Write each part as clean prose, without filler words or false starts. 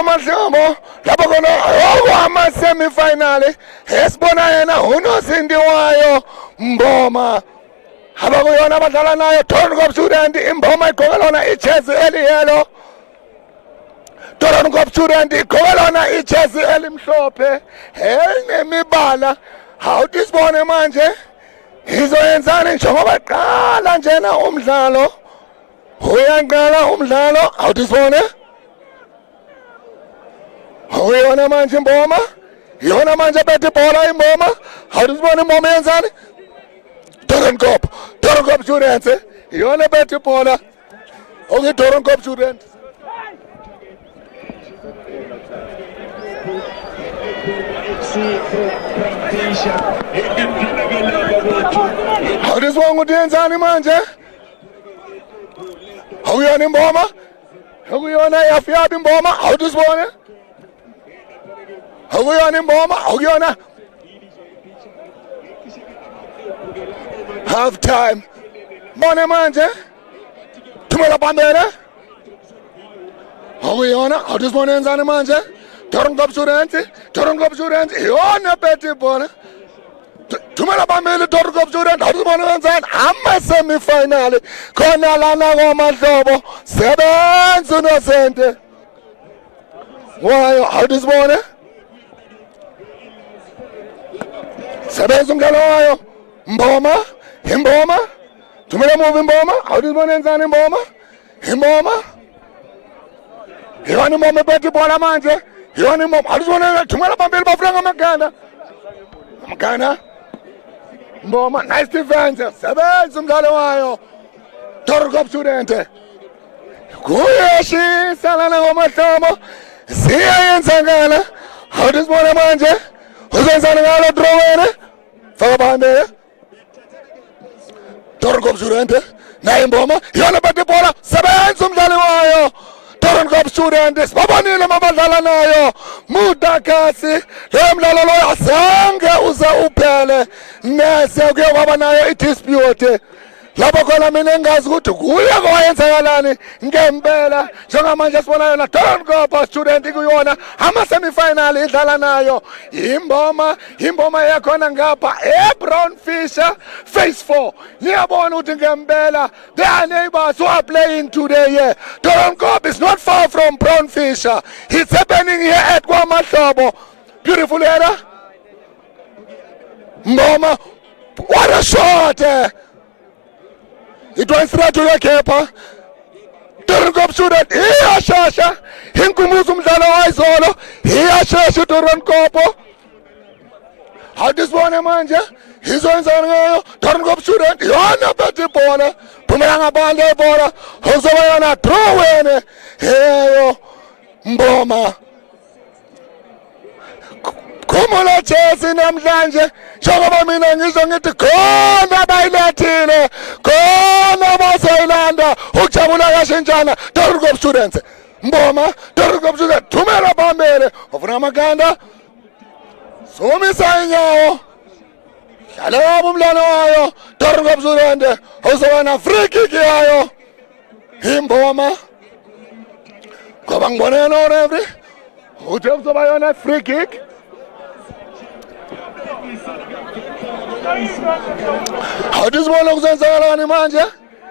kwamahlobo lapho khona okwama-semifinali esibona yena unosindi wayo Mboma abakuyona abadlala nayo Toron Student imboma igqoke lona ijezi eliyelo Toron Student igqoke lona ijezi elimhlophe elinemibala hawuthi sibone manje izoyenzani njengoba qala njena umdlalo uyaqala umdlalo hawuthi sibone uyona manje Mboma yona manje bethe ibhola imboma hawuthi sibone imboma yenzani Toron Students yona bethe ibhola okay Toron Students hawuthi sibone ukuthi yenzani manje awuyona imboma akuyona yafiyaba imboma hawuthi sibone akuyona imboma akuyona half time bone manje thumela phambili akuyona hawuthi sibone yenzani manje Toron Students yona bethe ibhola thumela phambili Toron Students hawuthi sibone yenzani ama-semifinali khona lana kwamahlobo sebenza unosente wayo hawuthi sibone sebenza umdlalo wayo Mboma thumela muvi Mboma hawuthi sibone yenzani Mboma yona imboma bethe ibhola manje yona imboma hawuthi sibone thumela phambili bafuna ngamagana Mboma nice defense sebenza umdlalo wayo Toron Student kuyashisa lana kwamahlobo ziyayenzakala hawuthi sibone manje uzenzani ngalo drowene faka phambili Toron Student naye Mboma yona bethe ibhola sebenza umdlalo wayo Toron Student sibabonile mabadlala nayo Mudakasi lo mdlalo lo azange uze uphele nese kuye kwaba nayo idispute lapho khona mina engazi ukuthi kuye kwayenzakalani ngempela njengamanje sibona yona Toron Student kuyona ama-semifinal idlala nayo imboma yakhona ngapha eBrown Fisher phase 4 niyabona ukuthi ngempela they are neighbors who are playing today here. Toron is not far from Brown Fisher. It's happening here at KwaMahlobo. Beautiful header Mboma, what a shot it went straight to the keeper. Toron Student iyashasha inkumuza umdlalo wayizolo iyashasha Toron hawuthi sibone manje izoyenzani ngayo Toron Student yona bethe ibhola phumela ngaphandle ibhola uzoba yona throw heyo Mboma khumula Chelsea namhlanje njengoba mina ngisho ngithi khona bayilethile khona bazoyilanda ukujabula kashintshana Toron Students Mboma Toron Students thumela phambili ufuna amaganda somisa inyawo dlala wabo umlalo wayo Toron Students uzoba na free kick yayo imboma ngoba ngibona yona referee uthi uzoba yona free kick hawuthi sibone kuzenzakalani manje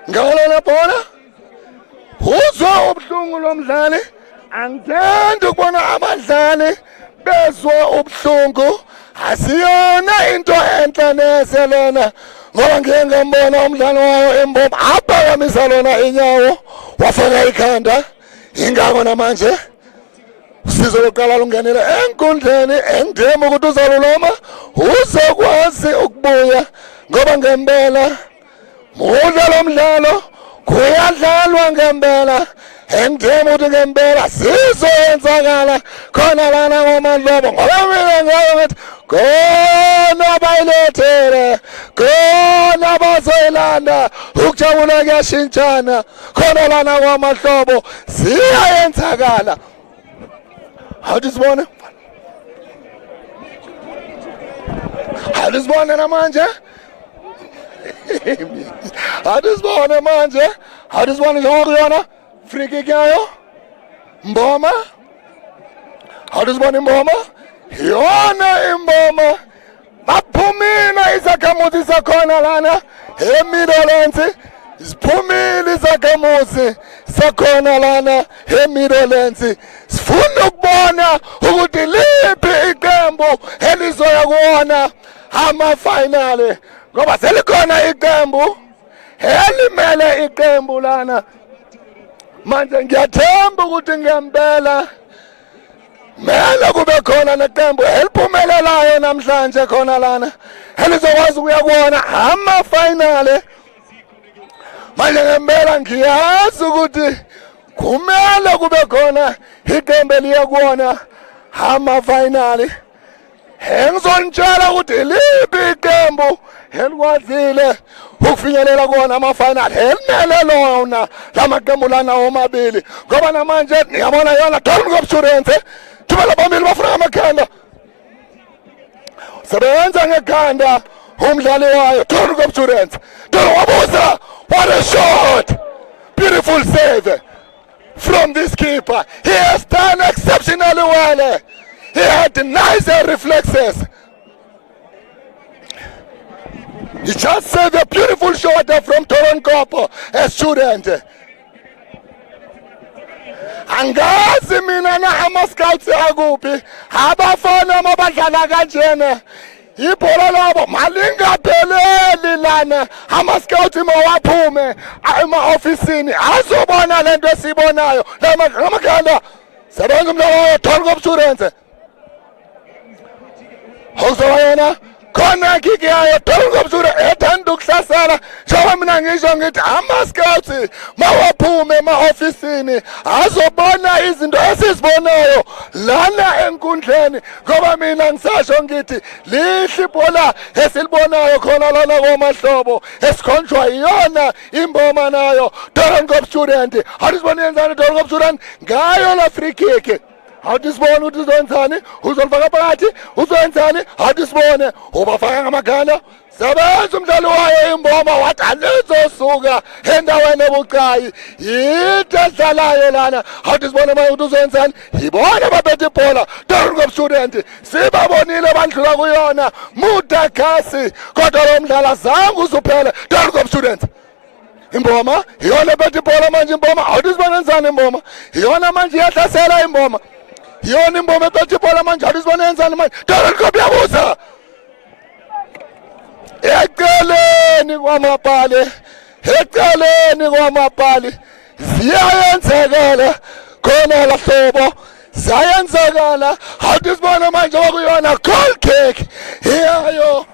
ngawulona bhola uzwa ubuhlungu lo mdlali angithandi ukubona abadlali bezwa ubuhlungu asiyona into enhle nese lena ngoba ngike ngambona umdlalo wayo imboma aphakamisa lona inyawo wafaka ikhanda ingako namanje usizo lokuqala lungenele enkundleni engidema ukuthi uzaluloma uzokwazi ukubuya ngoba ngempela mudlalo umdlalo kuyadlalwa ngempela engidema ukuthi ngempela sizoyenzakala khona lana kwamahlobo ngoba mina ngayo khona bayilethele khona bazoyilanda ukujabula kuyashintshana khona lana kwamahlobo ziyayenzakala hawuthi sibone namanje hawuthi sibone manje njengoba kuyona free kick yayo Mboma awuzibona imboma yona imboma baphumile izakhamuzi sakhona lana eMidlands ziphumile izakhamuzi sakhona lana eMidlands sifuna ukubona ukuthi liphi iqembu elizoya kuwona ama-final ngoba selikhona iqembu elimele iqembu lana manje ngiyathemba ukuthi ngempela mele kube khona neqembu eliphumelelayo namhlanje khona lana elizokwazi ukuya kuwona ama-final manje ngempela ngiyazi ukuthi kumele kube khona iqembu eliya kuwona ama-final engizonitshela ukuthi liphi iqembu elikwazile ukufinyelela kuwona ama-final elimele lona lamaqembu lana omabili ngoba namanje niyabona yona Doornkop Students thumela phambili bafuna amakhanda sebenza ngekhanda umdlali wayo Doornkop Students wabuza what a shot beautiful save from this keeper. He has done exceptionally well. He had nice reflexes. He just saved a beautiful shot from Doornkop Student. Angazi mina na ama-scouts akuphi abafana mabadlala kanjena ibhola labo malingapheleli lana ama-scouts mawaphume ema-ofisini azobona lento esibonayo lamakhanda sebenza umdlalo wayo Doornkop Students okuzoba yena khona kick yayo Doornkop Students ethanda ukuhlasela njengoba mina ngisho ngithi ama-scouts mawaphume ema-ofisini azobona izinto esizibonayo lana enkundleni ngoba mina ngisasho ngithi lihle ibhola esilibonayo khona lana komahlobo esikhonjwa yiyona imboma nayo Doornkop Students awuzibona yenzani Doornkop Students ngayo la free kick awuzibona ukuthi uzenzani uzolifaka phakathi uzenzani awuzibone ubafaka ngamakhanda sebenza umdlali wayo imboma wathi alizosuka endaweni ebucayi yinto edlalayo lana awuzibone manje ukuthi uzenzani yibona babethe ibhola Doornkop Students sibabonile bandlula kuyona Mudakasi kodwa lo mdlalo azange uzuphele Doornkop Students imboma iyona bethe ibhola manje imboma awuzibone yenzani imboma iyona manje iyahlasela imboma yona imboma ebethe ibhola manje awuzibone yenzani manje Doornkop yabuza eceleni kwamapali ziyayenzekela khona la hlobo zayenzekala awuzibona manje okuyona goal kick iyayo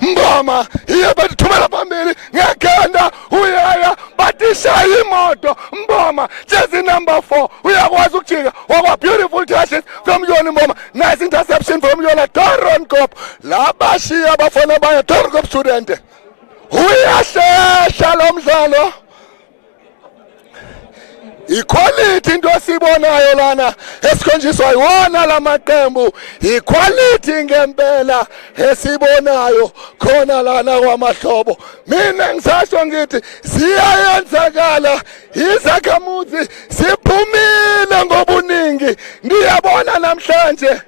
mboma iye bathumela phambili ngekhanda uyaya batishaya imoto mboma jersey number 4 uyakwazi ukujika wakwa beautiful touches from yona mboma nice interception from yona Doornkop labashiya abafana bayo Doornkop Students uyashesha lo mdlalo equality into esibonayo lana esikhonjiswa yiwona lamaqembu equality ngempela esibonayo khona lana kwamahlobo mina ngisasho ngithi ziyayenzakala izakhamuzi siphumile ngobuningi ngiyabona namhlanje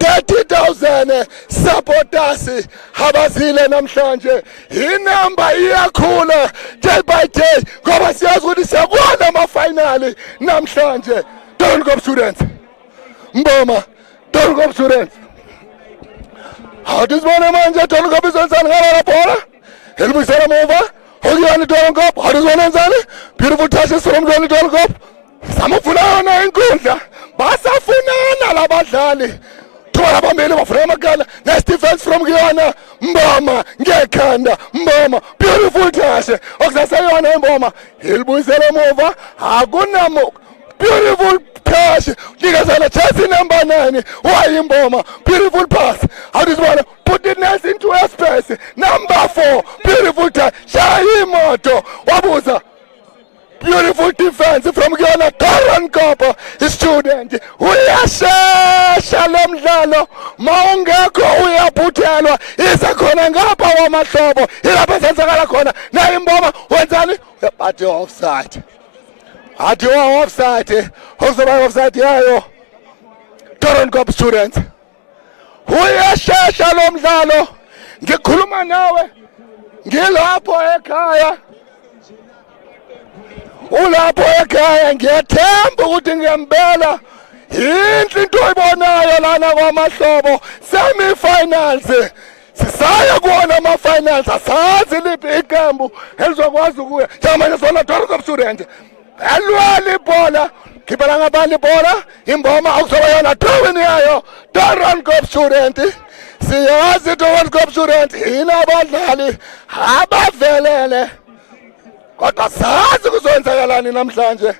30,000 supporters habazile namhlanje inamba iyakhula day by day ngoba siyazi ukuthi siyakubona ama-final namhlanje Doornkop Students mboma Doornkop Students awuzibona manje Doornkop izenzani ngala la bhola elibuyisela muva okuyani Doornkop awuzibona yenzani beautiful touches from Doornkop samufuna yona inkundla basafunana labadlali thumela phambili bafuna amagala nice defense from kuyona mboma ngekhanda mboma beautiful touch okusaseyona imboma ilibuyisela emuva akunamo beautiful touch nikezela jersey number 9 wayimboma beautiful pass awuzibona put it nice into a space number 4 beautiful touch shaya imoto wabuza beautiful defense from kuyona Doornkop Students uyashesha lo mdlalo mawungekho uyaphuthelwa isakhona ngapha kwamahlobo ilapha senzakala khona naye imboma wenzani but offside athi offside okuzoba offside yayo Doornkop Students. Uyashesha lo mdlalo, ngikhuluma nawe ngilapho ekhaya, ulapho ekhaya, ngiyathemba ukuthi ngiyambela yinhle into oyibonayo lana kwaMahlobo semi-finals. Sisaya kuwona ama-finals, asazi liphi iqembu elizokwazi ukuya njengamanje sona Doornkop Students elwela ibhola, khiphela ngaphandle ibhola, imboma okuzoba yona throw-in yayo Doornkop Students. Siyazi Doornkop Students inabadlali abavelele, kodwa sazi kuzoyenzakalani namhlanje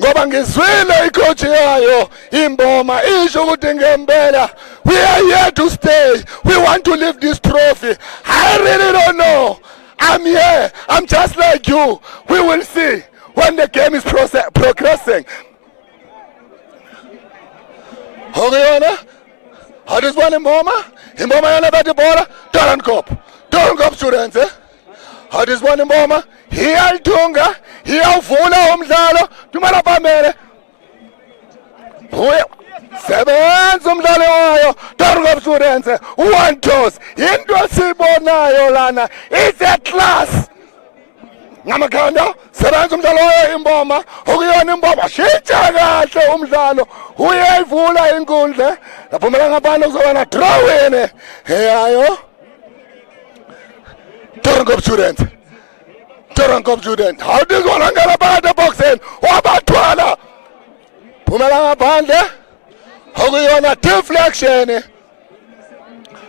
ngoba ngizwile icoach yayo imboma isho ukuthi ngempela we are here to stay, we want to lift this trophy. I really don't know, I'm here, I'm just like you. We will see when the game is progressing. Hogeyona, how does one imboma yana bati bola Doornkop Students how does one imboma iyalitunga, iyawuvula umdlalo, Dumela Pamele. Sebenza umdlalo wayo Doornkop Students, one toss. Into sibonayo lana is a class. Ngamakhanda sebenza umdlalo wayo imboma, okuyona imboma shitsha kahle umdlalo, uyayivula inkundla, laphumela ngaphandle kuzoba na throw in yayo Doornkop Students. Doornkop Students, how does one angela phakathi boxen wabathwala, phumela ngaphandle okuyona deflection,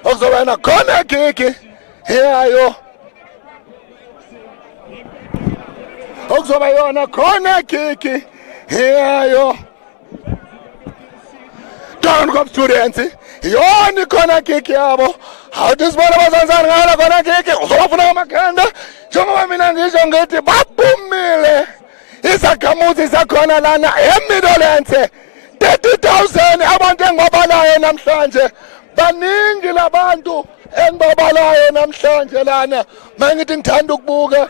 okuzoba na corner kick yayo, okuzoba yona corner kick yayo Doornkop Students, yona corner kick yabo. How does one abazanzana ngala corner kick uzobafuna amakhanda njengoba mina ngisho ngithi baphumile izakhamuzi zakhona lana eMidlands 30,000 abantu engibabalayo namhlanje, baningi labantu engibabalayo namhlanje lana, mangithi ngithanda ukubuka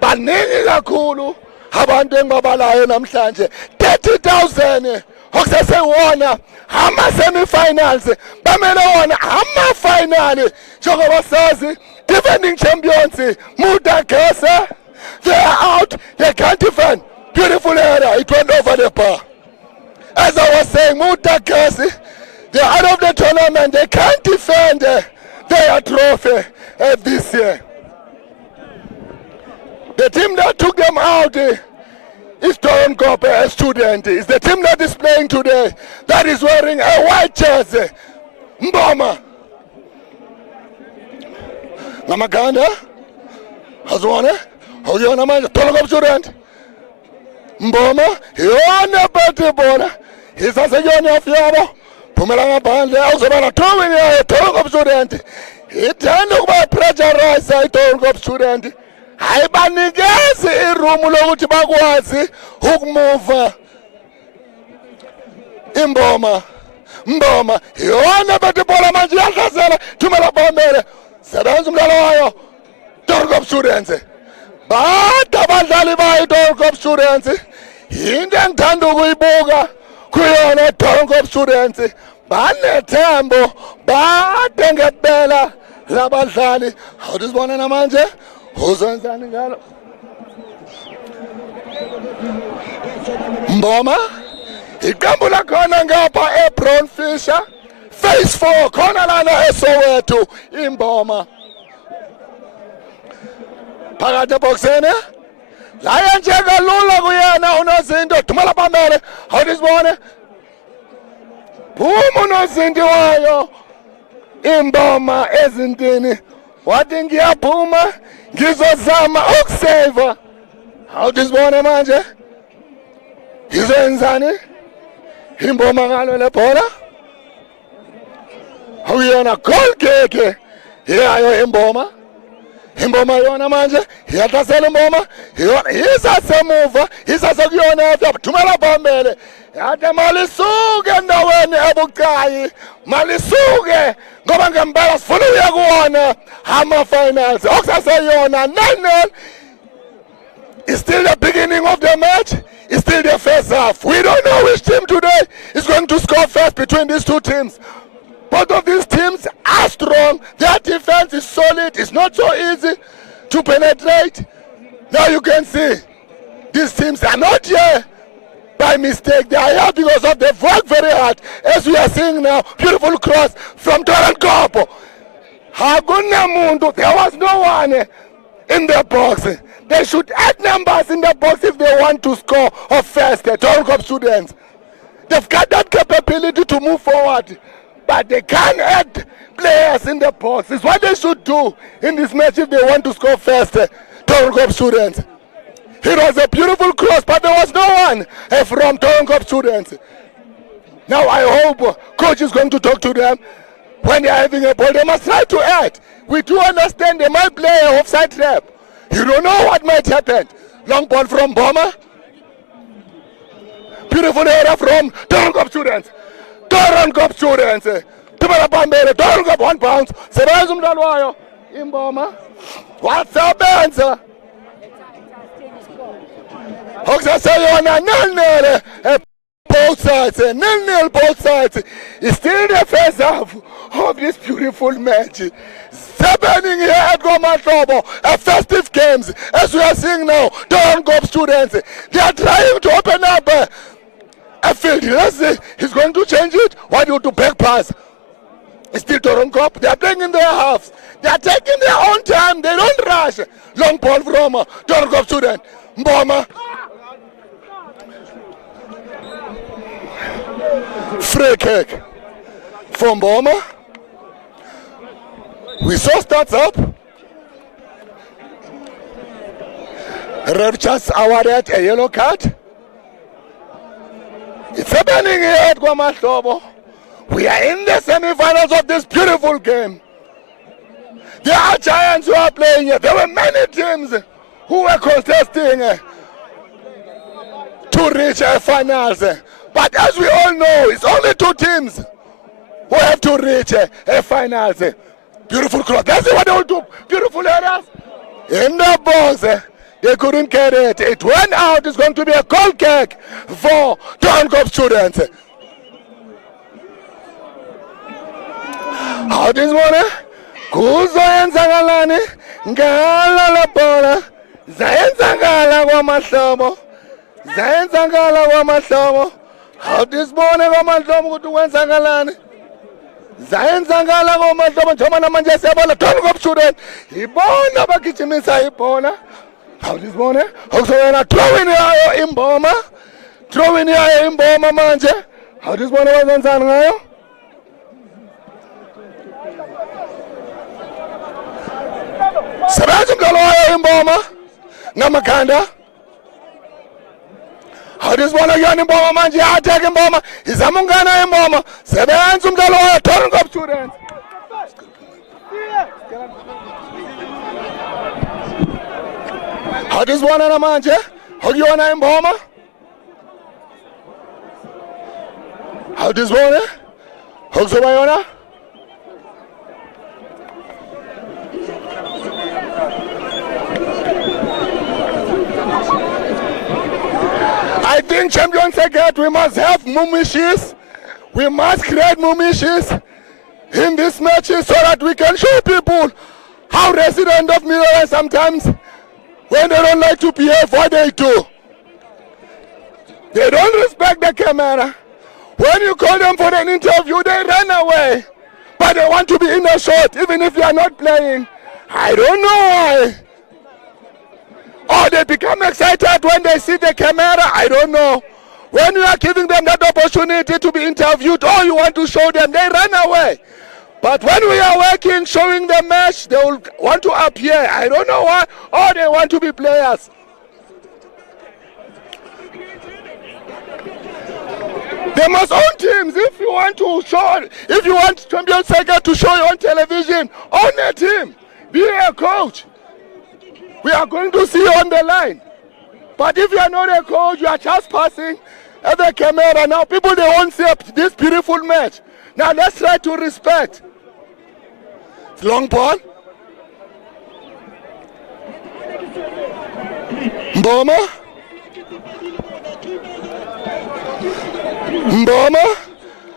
baningi kakhulu abantu engibabalayo namhlanje 30,000 okusesewona ama-semi-finals, bamele wona ama-final njengoba sazi defending champions Mudagasa, they are out, they can't defend. Beautiful error, it went over the bar. As I was saying, Mudagasa, they are out of the tournament, they can't defend their trophy this year. The team that took them out is Doornkop Student. It's the team that is playing today that is wearing a white jersey. Mboma. Namaganda. Hazwane. Oyona manje Doornkop Student. Mboma. Yona bati bona. Isase yona afyabo. Phumela ngaphandle awuzoba na throw-in yayo Doornkop Student. Ithanda ukuba pressurize Doornkop Student. Ayibanikezi iroom lokuthi bakwazi ukumova. Imboma yona bathi bola manje iyahlasela Dumela Pamele, sebenza umdlalo wayo Doornkop Students. Bade abadlali bayo Doornkop Students, into engithanda ukuyibuka kuyona Doornkop Students, banethembo, bade ngempela labadlali. Awudizibona namanje uzenzani ngalo Mboma, iqembu lakhona ngapha eBrown Fisher phase 4 khona lana eSoweto. Imboma phakathi eboxeni la nje kalula kuyena unozinto Dumela Pamele, awudizibone phuma unozinto wayo imboma ezintini, wathi ngiyaphuma ngizozama ukuseva. Awudizibone manje ngizenzani imboma ngalo le bhola, awuyona goal kick yayo imboma yona manje iyahlasela imboma yona isasemuva, isasekuyona yapha Dumela Pamele, yathi malisuke endaweni ebucayi, malisuke ngoba ngempela sifuna ukuya kuwona ama-finals okusaseyona 9-0. It's still the beginning of the match, it's still the half. We don't know which team today is going to score first between these two teams. Both of these teams are strong. Their defense is solid. It's not so easy to penetrate. Now you can see these teams are not here by mistake. They are here because of they've worked very hard. As we are seeing now, beautiful cross from Torankopo. Hagunamundu, there was no one in the box. They should add numbers in the box if they want to score or first. The Torankopo students, they've got that capability to move forward, but they can't add players in the box. It's what they should do in this match if they want to score first. Torankopo students. It was a beautiful cross, but there was no one from Torankopo students. Now I hope coach is going to talk to them when they are having a ball. They must try to add. We do understand they might play an offside trap. You don't know what might happen. Long ball from Bomber. Beautiful area from Torankopo students. Torankopo students. Torankopo 1 bounce. Sebenza umdlalo wayo imboma. Wasebenza. Okusaseyona nil-nil both sides. Nil-nil both sides. It's still the first half of this beautiful match. It's happening here at KwaMahlobo, a festive games. As we are seeing now, Torankopo students, they are trying to open up a field. Let's see, he's going to change it. Why do to back pass? It's still Torankopo. They are playing in their halves. They are taking their own time. They don't rush. Long ball from Torankopo student. Mboma. Free kick from Mboma. We saw starts up. Ref just awarded a yellow card. It's happening here at KwaMahlobo. We are in the semi-finals of this beautiful game. There are giants who are playing here. There were many teams who were contesting to reach finals. But as we all know, it's only 2 teams who have to reach finals. Beautiful cross. That's what they will do. Beautiful areas. In the box. They couldn't get it. It went out. It's going to be a goal kick for Torankopo students. How this one? Kuzoyenzakalani ngala la bola. Zayenzakala KwaMahlobo. Zayenzakala KwaMahlobo. How this morning KwaMahlobo ukuthi kwenzakalani? Zayenzakala KwaMahlobo njengoba namanje siyabona Torankopo student ibona bagijimisa ibhola. How this morning? Okuzoyena throwing yayo imboma. Throwing yayo imboma manje. How this morning wazenzani ngayo? Sebenza umdlalo wayo imboma ngamakhanda. How this one again imboma manje attack imboma. Izama ungana imboma. Sebenza umdlalo wayo Torankopo students. How this one namanje? Okuyona imboma. How this one? Okuzobayona? I think Champions League, we must have Mumishis. We must create Mumishis in these matches so that we can show people how residents of Middle sometimes, when they don't like to behave, what they do. They don't respect the camera. When you call them for an interview, they run away. But they want to be in a shot, even if you are not playing. I don't know why. Or they become excited when they see the camera. I don't know. When you are giving them that opportunity to be interviewed, or you want to show them, they run away. But when we are working, showing the match, they will want to appear. I don't know why. Or they want to be players. They must own teams. If you want to show, if you want Champions League to show you on television, own a team. Be a coach. We are going to see you on the line. But if you are not a coach, you are just passing at the camera. Now people, they won't see this beautiful match. Now let's try to respect. Long ball. Mboma.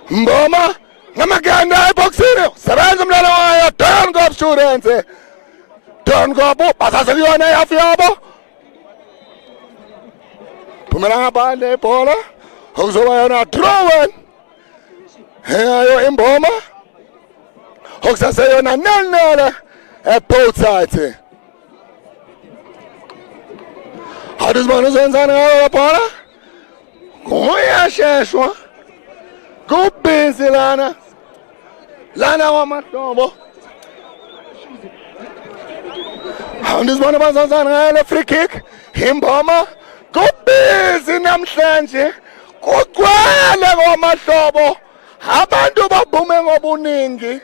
Mboma ngamaganda eboxini sebenza umdlalo wayo Doornkop Students Doornkop basase kuyona yafi yabo phumela ngaphandle ibhola okuzoba yona throw heyo imboma okusase yona 0-0 at both sides. How does one uzenzani ngayo lapha kuyasheshwa kubhizi lana wamahlobo andizibona bazanzana ngayo le free kick imboma kubhizi namhlanje kugcwele kwamahlobo abantu babhume ngobuningi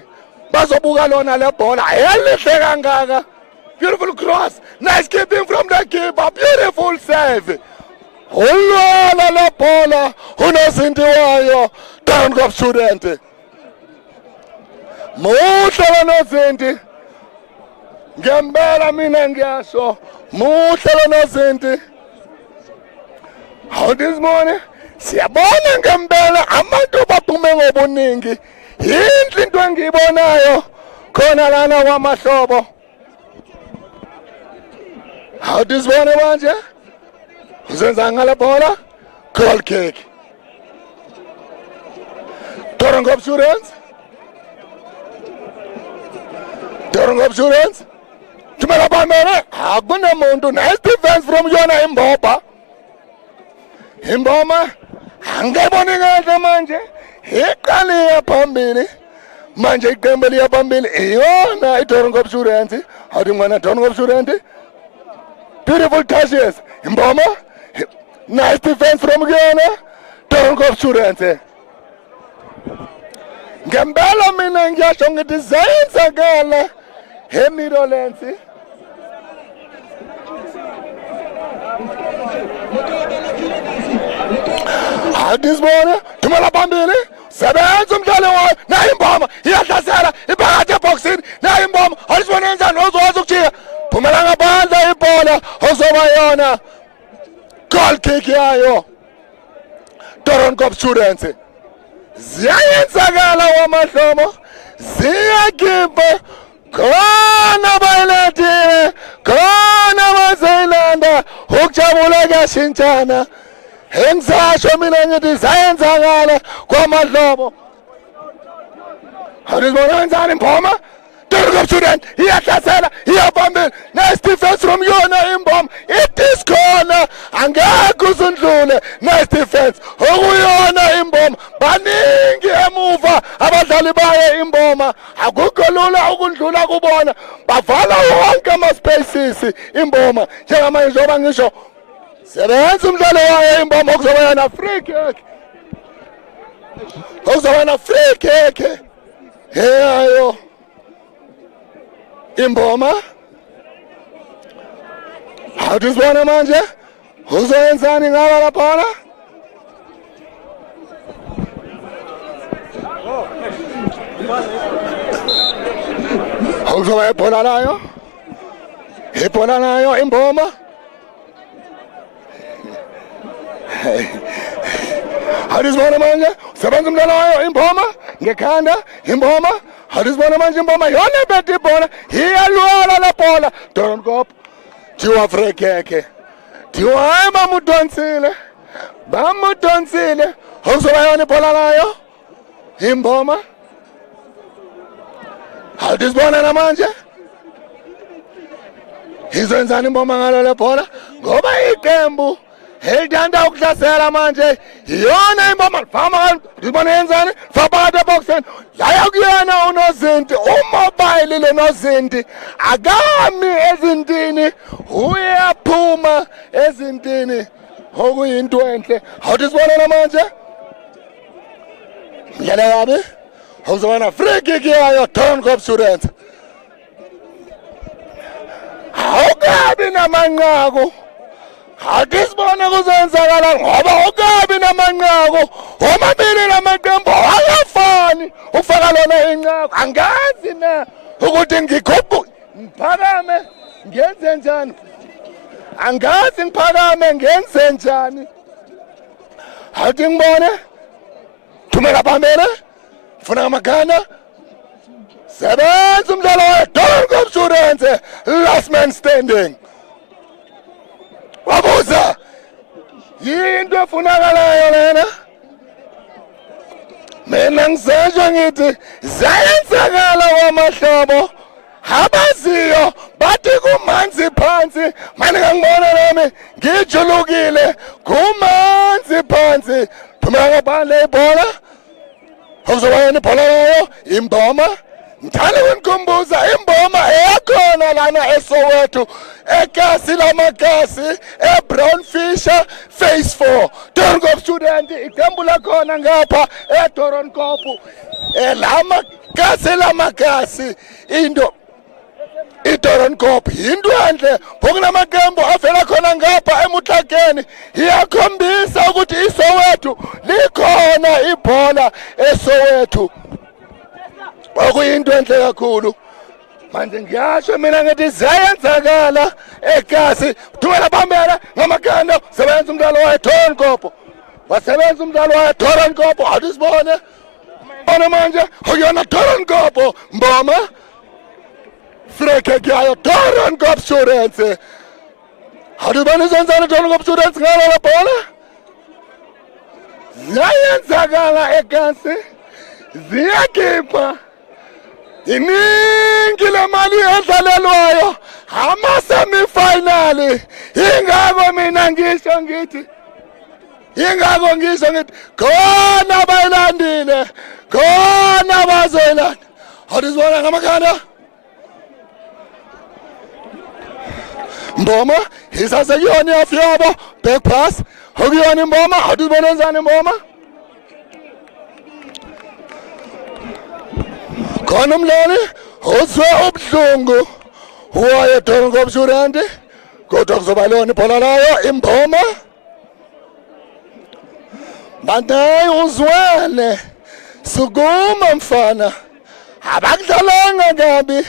bazobuka lona le bhola elihle kangaka. Beautiful cross, nice keeping from the keeper, beautiful save. Ulwala la bola unozinti wayo Doornkop Student muhle lonozinti ngempela mina ngiyasho muhle lonozinti how this morning siyabona ngempela abantu baphume ngobuningi yinhle into engiyibonayo khona lana kwamahlobo how this morning manje uzenza ngala bola goal kick Doornkop Students thumela phambili akunemuntu nice defense from yona imboma angiboni kahle manje iqale phambili manje iqembu liya phambili iyona iDoornkop Students awuthi mwana Doornkop Students beautiful touches imboma nice defense from yona Doornkop Students ngempela mina ngiyasho ngithi zayenzakala eMidlands adisbona thumela phambili sebenza umdlalo wayo nayo imboma iyahlasela iphakathi eboxini nayo imboma alisibona kanjani ozowazi ukujika phumela ngaphandle ibhola ozoba yona goal kick yayo Doornkop Students ziyayenzakala wamahlobo ziyakhipha khona bayilethile khona bazayilanda ukujabula kuyashintshana engisasho mina ngithi zayenzakala kwamahlobo andizibona kanjani imboma Doornkop Students iyahlasela iyaphambili nice defense from yona imboma idiskona angeke uzundlule nice defense okuyona imboma baningi emuva abadlali baye imboma akukho lula ukundlula kubona bavala wonke ama-spaces imboma njengamanje njengoba ngisho sebenza umdlalo wayo imboma okuzoba yona free kick heyayo imboma awuthi manje uzoyenzani ngaba laphana awuzoba ibhola nayo imboma awuthi manje sebenza umdlalo wayo imboma ngekhanda imboma awuthi manje imboma yona ibethe ibhola iyalwala la bola Doornkop thiwa free kick thiwa bamudonsile okuzoba yona ibhola nayo imboma awuthi namanje izenzani imboma ngalo le bhola ngoba iqembu elithanda ukuhlasela manje yona imboma fama ndibona yenzani phakathi eboxini yaya kuyena unozinti umobile lenozinti akami ezintini uyaphuma ezintini okuyinto enhle awuthi sibona namanje ngiyala yabe awuzobona free kick yayo Doornkop Students awukabi namanqaku akisibona kuzenzakala ngoba ukabi namanqaku omabili lamaqembu ayafani ufaka lona inqaku angazi na ukuthi ngiphakame ngenze njani angazi ngiphakame ngenze njani athi ngibone thumela phambili funa amagana sebenza umdlalo we-Doornkop Insurance last man standing. Wabuza yinto efunakalayo lena, mina ngisetsho ngithi zayenzakala kwamahlobo abaziyo bathi kumanzi phansi. Manje ngangibona nami ngijulukile kumanzi phansi. Phumela ngaphandle ibhola okuzoba yena ibhola layo imboma. Ngithanda ukunikhumbuza imboma eyakhona lana eSoweto ekasi lamakasi eBrown Fisher phase 4 Doornkop Student iqembu lakhona ngapha eDoornkop lamakasi into iDoornkop indwandle ngokunamaqembu avela khona ngapha eMutlakeni iyakhombisa ukuthi iSoweto likhona ibhola eSoweto okuyinto enhle kakhulu. Manje ngiyasho mina ngithi zayenzakala ekasi. Thumela phambili ngamaganda sebenza umdlalo weDoornkop. Wasebenza umdlalo weDoornkop awusibone bona manje uyona Doornkop mboma freke yayo Doornkop Insurance. Awubona izenzana Doornkop Insurance ngalo la bola zayenzakala ekasi ziyakhipha iningi lemali edlalelwayo ama-semifinali. Ingakho mina ngisho ngithi khona bayilandile, khona bazoyilanda. Awuzibona ngamakhanda mboma isasekuyona iyafyabo back pass okuyona imboma. Awuzibona enzani imboma khona umdlali uzwe ubuhlungu waye Doornkop Insurance kodwa kuzoba lona ibhola layo imboma. Bandayi uzwele sukuma mfana abakudlalanga kabi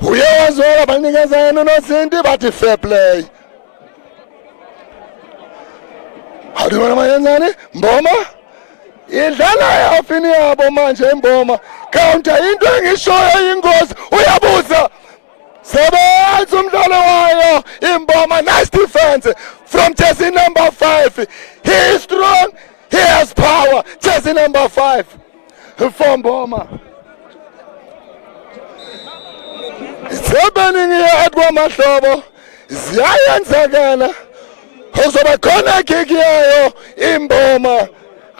uyawazwela banikeza yena uNozinti bathi fair play. Awubona mayenzani mboma idlala yafini yabo manje imboma counter into engishoyo ingozi uyabuza sebenza umdlalo wayo imboma. Nice defense from jersey number 5. He is strong, he has power. Jersey number 5 for mboma. It's happening here at kwamahlobo ziyayenzakala okuzoba khona kick yayo imboma.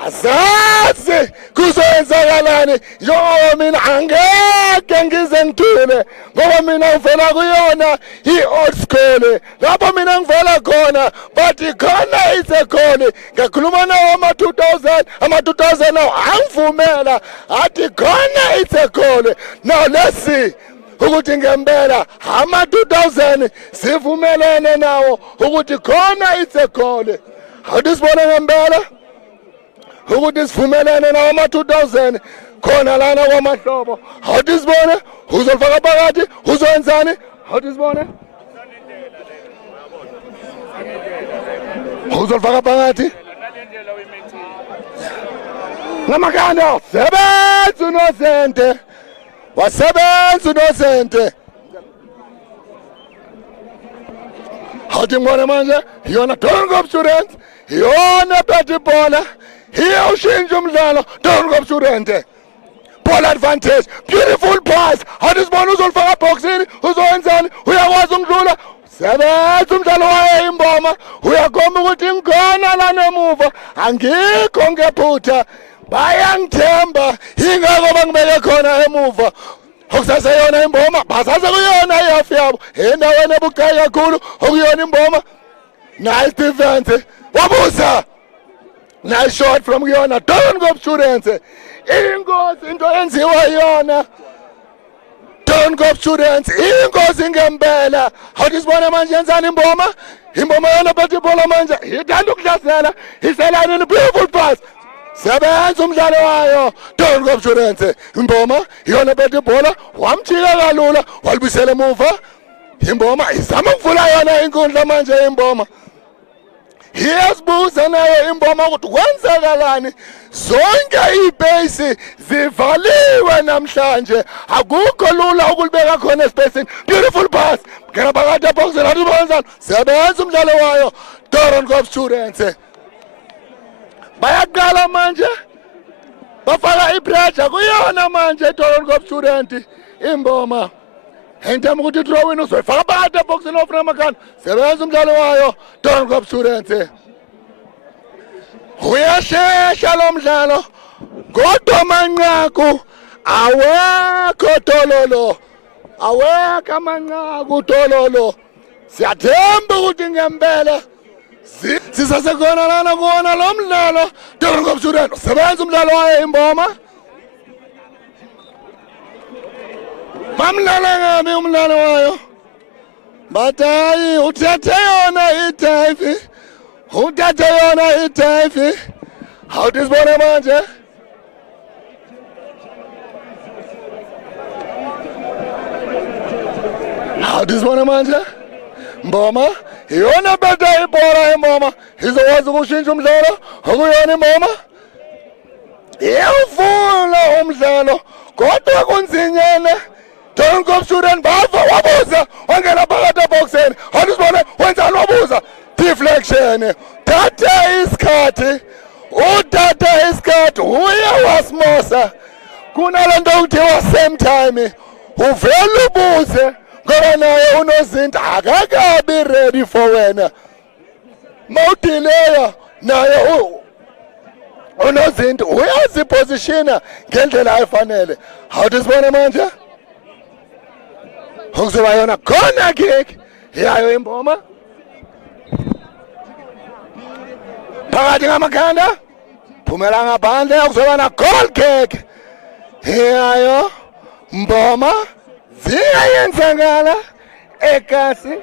Azazi kuzoyenzakalani yo mina angeke ngize ngithule ngoba mina uvela kuyona i-old school lapho mina ngivela khona bathi khona isekhona. Ngakhuluma nawo ama-2000 nawo angivumela athi khona isekhona. Now let's see ukuthi ngempela ama-2000 sivumelene nawo ukuthi khona isekhona. Awusibona ngempela ukuthi sivumelene nawo ama-2000 khona lana kwamahlobo. Awusibone uzolifaka phakathi uzoyenzani. Awusibone uzolifaka phakathi ngamakanda sebenza uNozente wasebenza uNozente. Awuthingibone manje yona Doornkop Insurance yona phethe ibhola iyawushintsha umdlalo Doornkop Insurance. Ball advantage, beautiful pass. Awusibona uzolifaka boxini uzoyenzani uyakwazi ukudlula sebenza umdlalo wayo imboma. Uyakhomba ukuthi ngikhona lana emuva angikho ngephutha bayangithemba ingakho bangibeke khona emuva. Okusaseyona imboma basase kuyona ihafu yabo endaweni ebucayi kakhulu okuyona imboma. Nice defense wabuza. Nice shot from kuyona Doornkop Insurance. Ingozi into enziwa yona Doornkop Insurance ingozi ngempela. Awusibona manje yenzani imboma. Imboma yona phethe ibhola manje ithanda ukuhlasela iselayini beautiful pass. Sebenza umdlalo wayo Doornkop Insurance imboma yona phethe ibhola wamjika kalula walibisela emuva. Imboma izama ukuvula yona inkundla manje imboma Iyazibuza nayo imboma ukuthi kwenzakalani. Zonke ibase zivaliwe namhlanje. Akukho lula ukulibeka khona espacing. Beautiful pass. Ngena phakathi ebox lathi bonzana. Sebenza umdlalo wayo. Doornkop Students. Bayaqala manje. Bafaka ipressure kuyona manje Doornkop Students. Imboma. Entama ukuthi throw in uzoyifaka phakathi eboxini ofuna amakhanda. Sebenza umdlalo wayo Doornkop Students. Uyashesha lo mdlalo. Kodwa Manqaku awekho Tololo. Awekho Manqaku Tololo. Siyathemba ukuthi ngempela sisasekhona lana kuwona lo mdlalo Doornkop Students. Sebenza umdlalo wayo imboma. Mamdlala ngabe umdlalo wayo. Batayi uthethe yona iTifi. Uthethe yona iTifi. Awudisibona manje. Awudisibona manje. Mboma iyona beta ibhola imboma. Izokwazi ukushintsha umdlalo. Akuyona imboma. Iyavula umdlalo. Kodwa kunzinyana. Doornkop Students bava wabuza wangena phakathi eboxeni. Awudisibona wenzani wabuza. Deflection. Thatha isikhathi. Uthatha isikhathi uye wasimosa. Kunalento okuthiwa same time. Uvela ubuze ngoba naye unozinto akakabi ready for wena. Mawudileya naye unozinto uyazipositiona ngendlela efanele. Awudisibona manje? Ukuzoba yona khona kick yayo imboma. Phakathi ngamakhanda. Phumela ngaphandle ukuzoba na goal kick. Yayo mboma ziyayenzakala ekasi.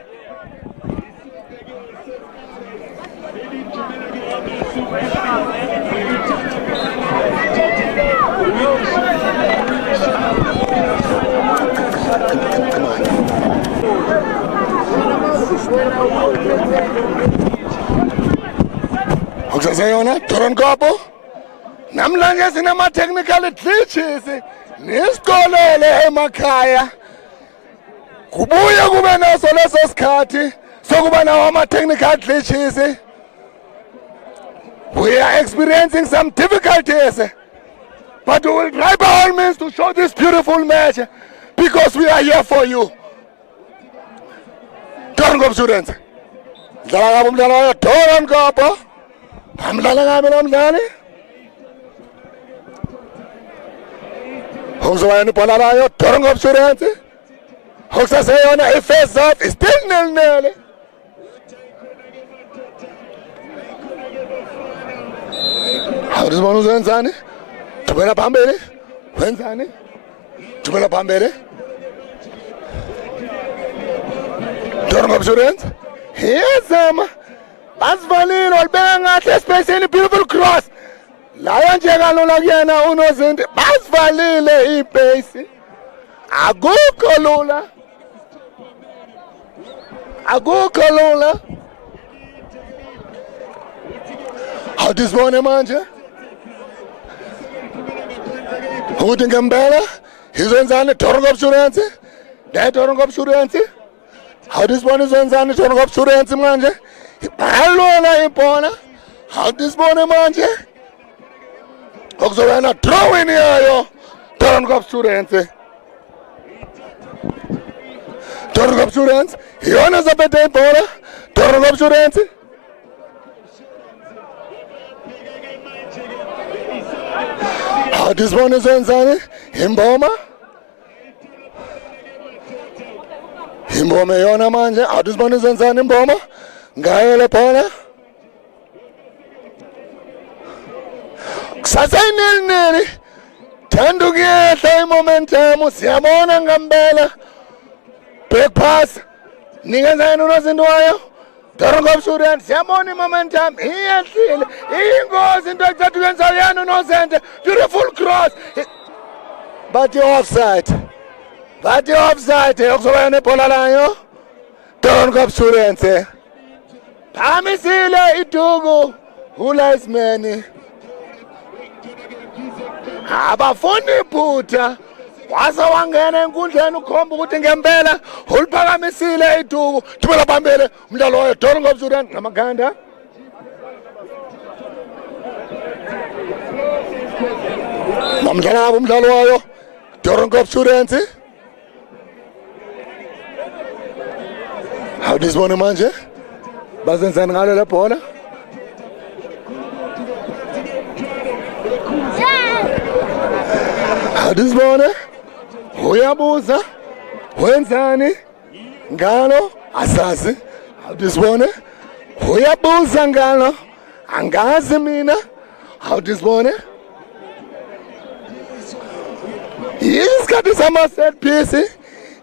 Ukusaseyona Doornkop namhlanje sinama technical glitches nisikolele emakhaya kubuye kube naso leso sikhathi sokuba nawo ama technical glitches. We are experiencing some difficulties, but we will try by all means to show this beautiful match because we are here for you. Doornkop Students. Dlala kabi umdlalo wayo Doornkop. Amdlala kabi lo mdlali. Ukuzoba ibhola layo Doornkop Students. Ukusaseyona i-face off is still 0-0. Awudisibona uzenzani? Thubela phambili. Wenzani? Thubela phambili. Doornkop Students. Iyazama. Basivalile walibeka ngahle espaceni, beautiful cross. Layo nje kalula kuyena unozinto. Basivalile ibase. Akukho lula. Akukho lula. Awudisibona manje? Ukuthi ngempela izenzani Doornkop Students? Doornkop Students. Awudisibona izenzani Doornkop Students manje? Bayalona ibhola. Awudisibona manje? Ukuzoba na throw in yayo Doornkop Students. Doornkop Students iyona zaphethe ibhola. Doornkop Students. Awudisibona izenzani imboma. Imboma iyona manje. Awudisibona izenzani imboma. Ngayo le bhola. Kusaseyinili. Thanda ukuyehla imomentum. Siyabona ngempela. Back pass. Nikenzani unozinto wayo. Doornkop Students. Siyabona imomentum. Iyehlile. Iyingozi into ekuthatha ukwenza yena unozinto. Beautiful cross. But offside. But offside. Ukuzoba yona ibhola layo. Doornkop Students. phamisile iduku uLaisman abafuni iphutha waza wangena enkundleni ukhomba ukuthi ngempela uliphakamisile iduku thumela phambili umdlalo wayo Doringop Students ngamaganda namdlala umdlalo wayo Doringop Students awudisibone manje bazenzani ngalo le bhola awudisibone uyabuza wenzani ngalo asazi awudisibone uyabuza ngalo angazi mina awudisibone isikhathi sama set piece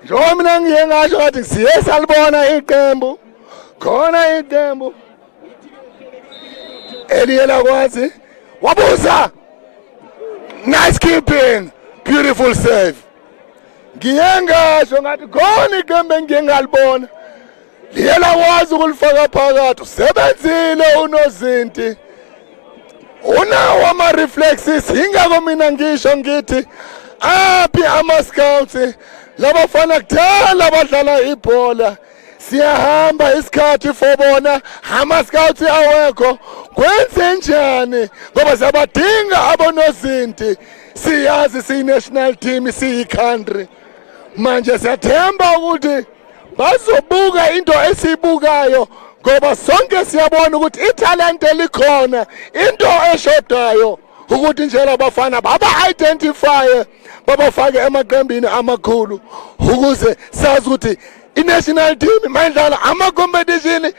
njengoba mina ngiye ngasho kathi siye salibona iqembu khona iqembu eliyela kwazi wabuza nice keeping beautiful save ngiye ngasho ngathi khona iqembu engiye ngalibona liyela kwazi ukulifaka phakathi usebenzile unozinti unawo ama-reflexes ingako mina ngisho ngithi aphi ama-scouts labafana kudala abadlala ibhola siyahamba isikhathi for bona ama-scouts awekho kwenze njani ngoba siyabadinga abonozinti siyazi siyi-national team siyi-country manje siyathemba ukuthi bazobuka into esiyibukayo ngoba sonke siyabona ukuthi ithalente likhona into eshodayo ukuthi nje labafana baba-identifye babafake emaqembini amakhulu ukuze sazi ukuthi i-national team mayidlala ama-competition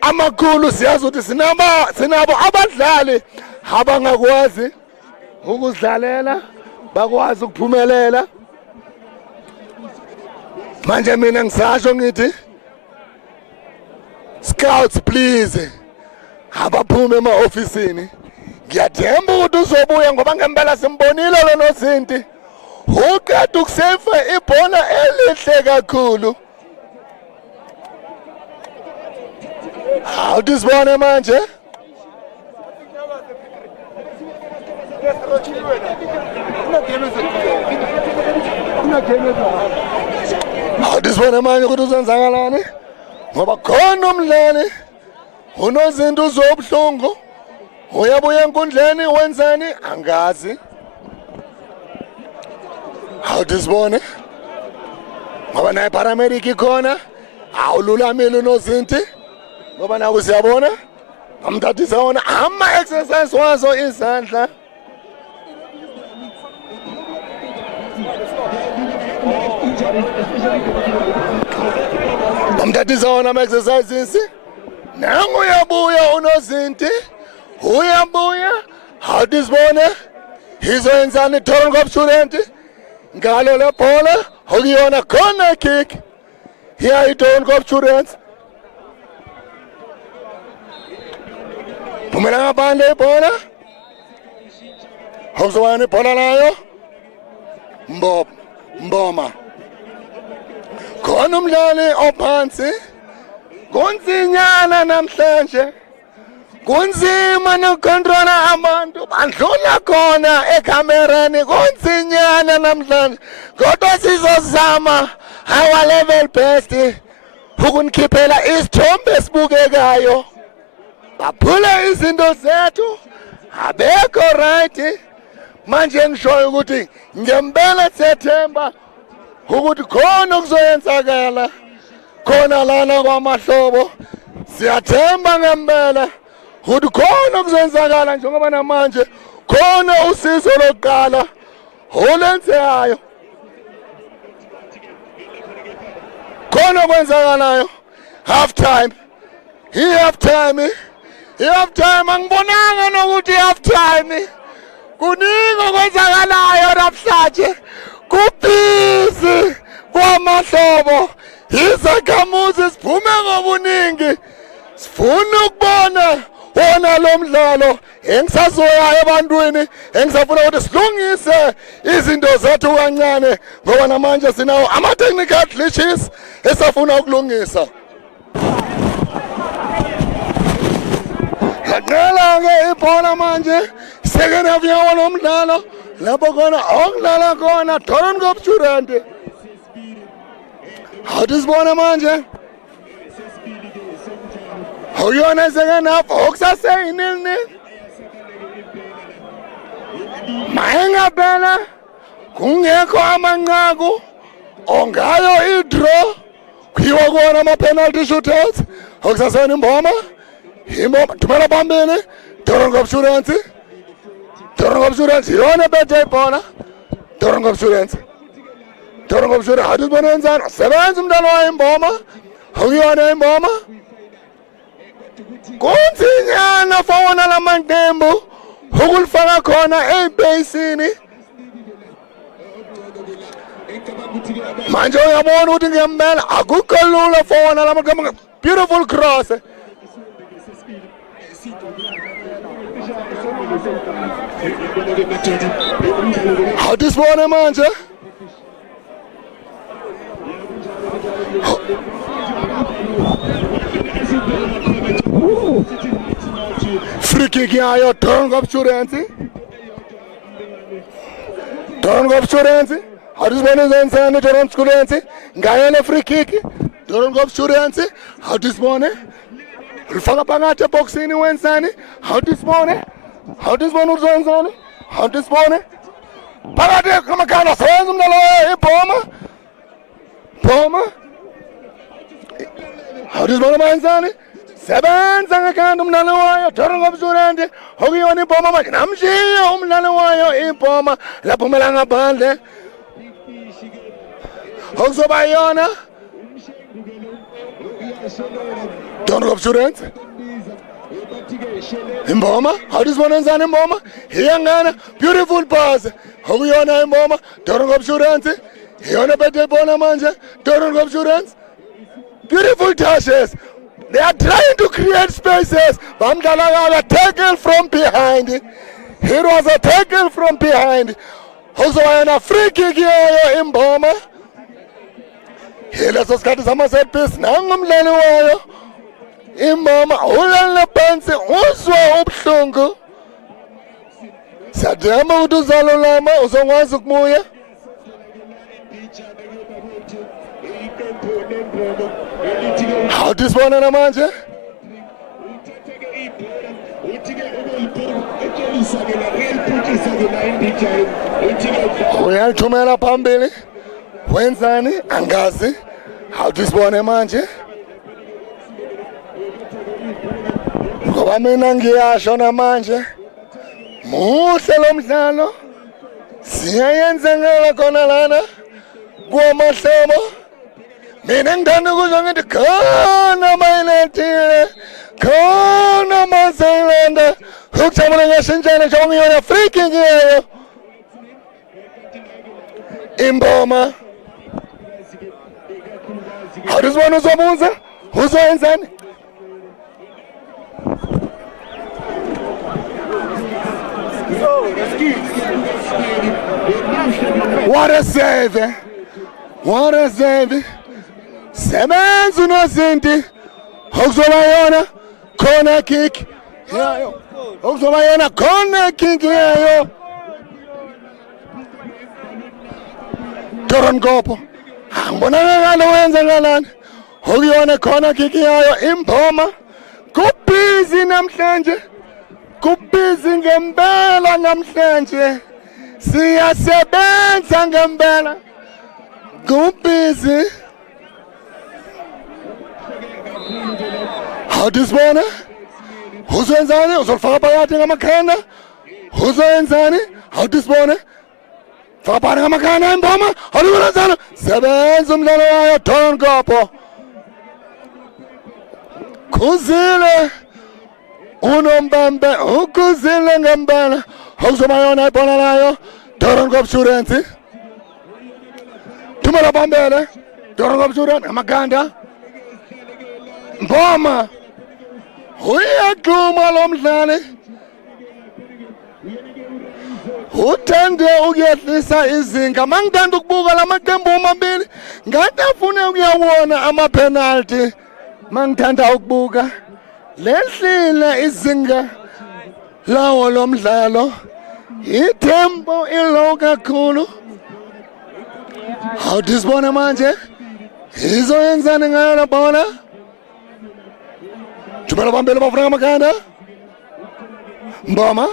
amakhulu siyazi ukuthi sinabo abadlali abangakwazi ukuzidlalela bakwazi ukuphumelela manje mina ngisasho ngithi scouts please abaphume ema-ofisini ngiyathemba ukuthi uzobuya ngoba ngempela simbonile lo nozinti uqeda ukusefa ibhola elihle kakhulu awudisibone manje awudisibone manje ukuthi uzenzakalani ngoba khona umdlali unozinti uzobuhlungu uyabuya enkundleni wenzani angazi awudisibone ngoba naye paramedic ikhona awululamile unozinti ngoba naku siyabona amthathisa wona ama-exercise wazo izandla amthathisa wona ama-exercises nangu uyabuya unozinti uyabuya awudisibone izoyenzani Doringop Students ngalo le bhola okuyona corner kick here i-Doringop Students phumela ngaphandle ibhola okuzobana ibhola layo mboma khona umdlali ophansi kunzinyana namhlanje kunzima nokukontrola abantu bandlula khona ekhamereni kunzinyana namhlanje kodwa sizozama our level best ukunikhiphela isithombe esibukekayo baphula izinto zethu abekho right manje ngishoyo ukuthi ngempela sethemba ukuthi khona okuzoyenzakala khona lana kwamahlobo siyathemba ngempela ukuthi khona okuzoyenzakala njengoba namanje khona usizo lokuqala olenzayo khona okwenzakalayo half time angibonanga nokuthi half time kuningi okwenzakalayo namhlanje kubhizi kwamahlobo izakhamuzi siphume ngobuningi sifuna ukubona wona lo mdlalo engisazoya ebantwini engisafuna ukuthi silungise izinto zethu kancane ngoba namanje sinawo ama-technical glitches esafuna ukulungisa Ngaqala-ke ibhola manje second half yawona umdlalo lapho khona okudlala khona Doornkop Student. Athi sibone manje uyona second half okusase 0-0 mayengabhela kungekho amanqaku ongayo idraw kwiwa kona ama-penalty shootouts okusasena imboma thumela phambili Doornkop Student yona bethe ibhola Doornkop Student athi sibone wenzani sebenza umdlalo wayo imboma ukuyona imboma kunzinyana fawona lamaqembu ukulifaka khona ebhasini manje uyabona ukuthi ngiyambela akukho lula fawona lamaqembu. Beautiful cross. Athi sibone manje free kick yayo Doornkop Student. Athi sibone zenzani Doornkop Student ngayele free kick Doornkop Student. Athi sibone ulifaka phakathi eboxini wenzani. Athi sibone uzenzani. Athi sibone phakathi kamakhanda sebenza umdlalo ibhoma athi sibone wenzani sebenza ngekhanda umdlalo wayo Doornkop Student okuyona ibhoma manje namshiya umdlalo wayo ibhoma laphumela ngaphandle okuzoba yona Doornkop Student imboma. Athi sibone wenzani imboma iyangena beautiful pass okuyona imboma Doornkop Student iyona bethe ibhola manje Doornkop Student. Beautiful touches. They are trying to create spaces. Bamdala tackle from behind. It was a tackle from behind. Also a free kick yayo imboma. Leso sikhathi sama set piece nangumdlali wayo imboma ulala phansi uzwa ubuhlungu. Siyadema ukuthi uzalulama uzongwazi ukubuya. Athi sibone namanje uyalithumela phambili wenzani angazi. Athi sibone manje ngoba mina ngiyasho namanje muhle lo mdlalo siyayenzengela khona lana kuwamahlebo. Mina ngithanda ukuzwa ngithi khona mayilethile khona mazayilanda ukujabula ngeshintshane njengongiyona free kick yayo imboma. Athi sibone uzobuza uzoyenzani. What a save. Sebenza unozinti okuzoba yona corner kick yayo okuzoba yona corner kick yayo Doornkop. Angibonakala wenza ngalana okuyona corner kick yayo imboma. Kubhizi namhlanje kubhizi ngempela namhlanje siyasebenza ngempela kubhizi. Athi sibone uzenzani uzolifaka phakathi ngamakhanda uzenzani. Athi sibone faka phakathi ngamakhanda imboma. Athi wenzani sebenza umdlalo wayo Doornkop. Khuzile unombambe ukhuzile ngempela okuzoba yona ibhola layo Doornkop Student. Thumela phambili Doornkop Student ngamakhanda mboma uyaqhuma lo mdlali uthande ukuyehlisa izinga. Mangithanda ukubuka lamaqembu amabili ngathi afune ukuyawona ama-penalty. Mangithanda ukubuka lehlile izinga lawo lomdlalo itempo ilo kakhulu. Awudisibona manje izoyenzani ngayo la bola. Thumela phambili bafuna amakhanda. Mboma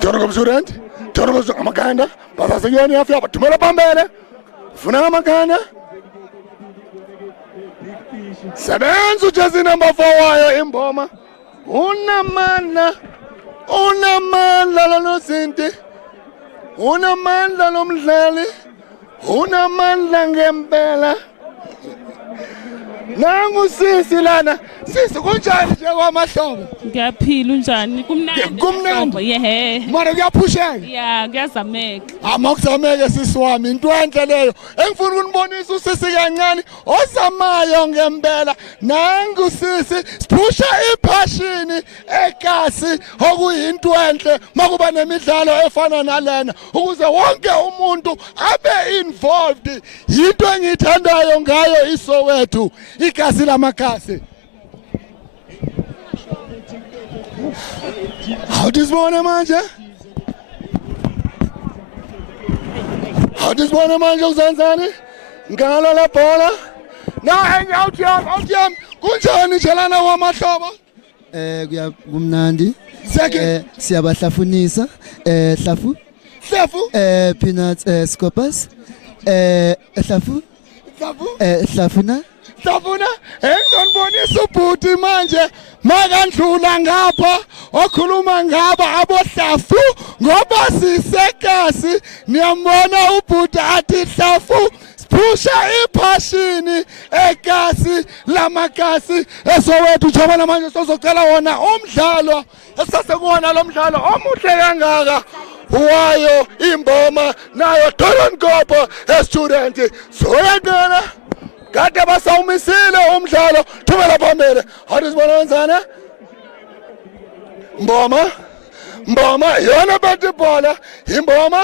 Torongop student Torongop amakhanda basaseyoni yafika thumela phambili ufuna amakhanda. Sebenza ujezi number 4 wayo imboma. Unamandla lo Zinti, unamandla lo mdlali, unamandla ngempela. Nangu sisi lana, sisi kunjani nje kwaMahlobo? Ngiyaphila unjani? Kumnandi. Yehe. Mara kuyaphusheka. Yeah, kuyazameka. Amakusameke sisi wami into enhle leyo. Engifuna ukunibonisa usisi kancane ozamayo ngempela. Nangu sisi siphusha iphashini ekasi okuyinto enhle makuba nemidlalo efana nalena ukuze wonke umuntu abe involved. Yinto engithandayo ngayo iSoweto. Ikasi lamakasi. Awudisibona manje? Awudisibona manje uzenzani? Ngalo la bola. Na out yam. Kunjani nje lana kwaMahlobo? Kumnandi. Siyabahlafunisa. Hlafu. Peanuts Scopas. Hlafu. Hlafuna. Hlafuna engizonibonisa ubhuti manje makandlula ngapha okhuluma ngaba abohlafu ngoba sisekasi niyambona ubhuti athi hlafu siphusha iphashini ekasi lamakasi eSoweto njengoba manje sizocela wona umdlalo esasekuwona lo mdlalo omuhle kangaka wayo imboma nayo Doornkop student soyaqala kade basawumisile umdlalo thumela phambili awudisibona wenzana mboma yona bathi ibhola imboma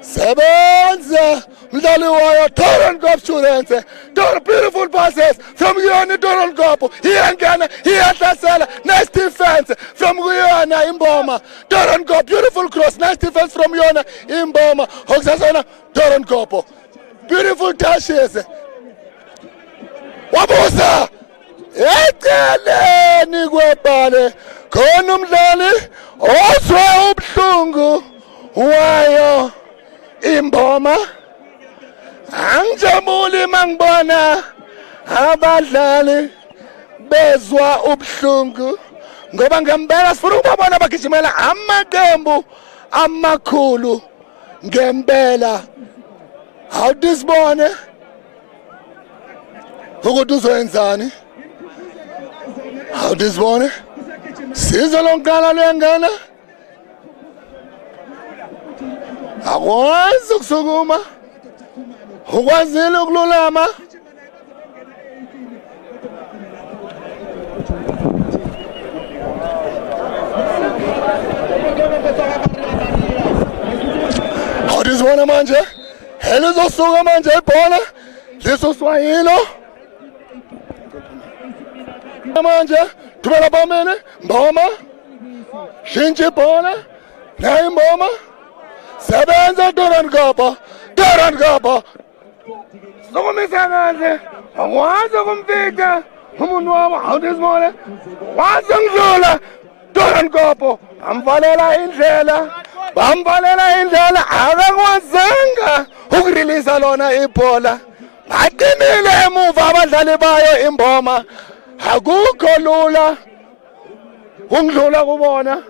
sebenza mdlali wayo Doornkop students. Beautiful passes from Yona Doornkop. Iyangena iyahlasela, nice defense from Yona imboma Doornkop. Beautiful cross, nice defense from Yona imboma okusasona Doornkop. Beautiful touches. Wabusa eceleni kwebhale khona umdlali ozwe ubuhlungu wayo imboma. Angijabuli mangibona abadlali bezwa ubuhlungu ngoba ngempela sifuna ukubabona bagijimela amaqembu amakhulu ngempela. Awudisibone ukuthi uzoyenzani. Awudisibone sizo lonkala lengana akwazi ukusukuma ukwazile ukululama. Awudisibone manje elizosuka manje ibhola lisoswayilo manje thumela phambili mboma shintsha ibhola nayo imboma sebenza Doornkop sokumisa kahle akwazi ukumfika umuntu wabo. Awudisibone wazi ngidlula Doornkop bamvalela indlela akakwazanga ukureleasa lona ibhola. Baqinile emuva abadlali bayo imboma akukho lula ungidlula kubona.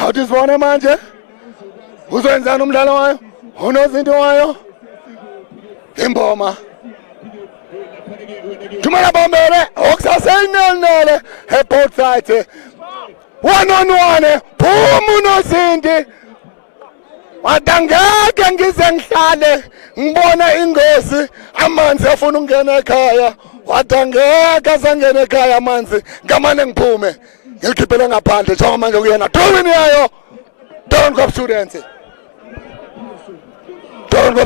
Awudisibone manje uzoyenzani umdlalo wayo unozinto wayo imboma thumela phambili okusaseyinelnele both sides 1-on-1 phuma unozinti wadangeke ngize ngihlale ngibona ingozi amanzi afuna ukungena ekhaya wadangeka zangena ekhaya amanzi ngamane ngiphume ngikhiphele ngaphandle njengoba manje kuyena thowini yayo Doornkop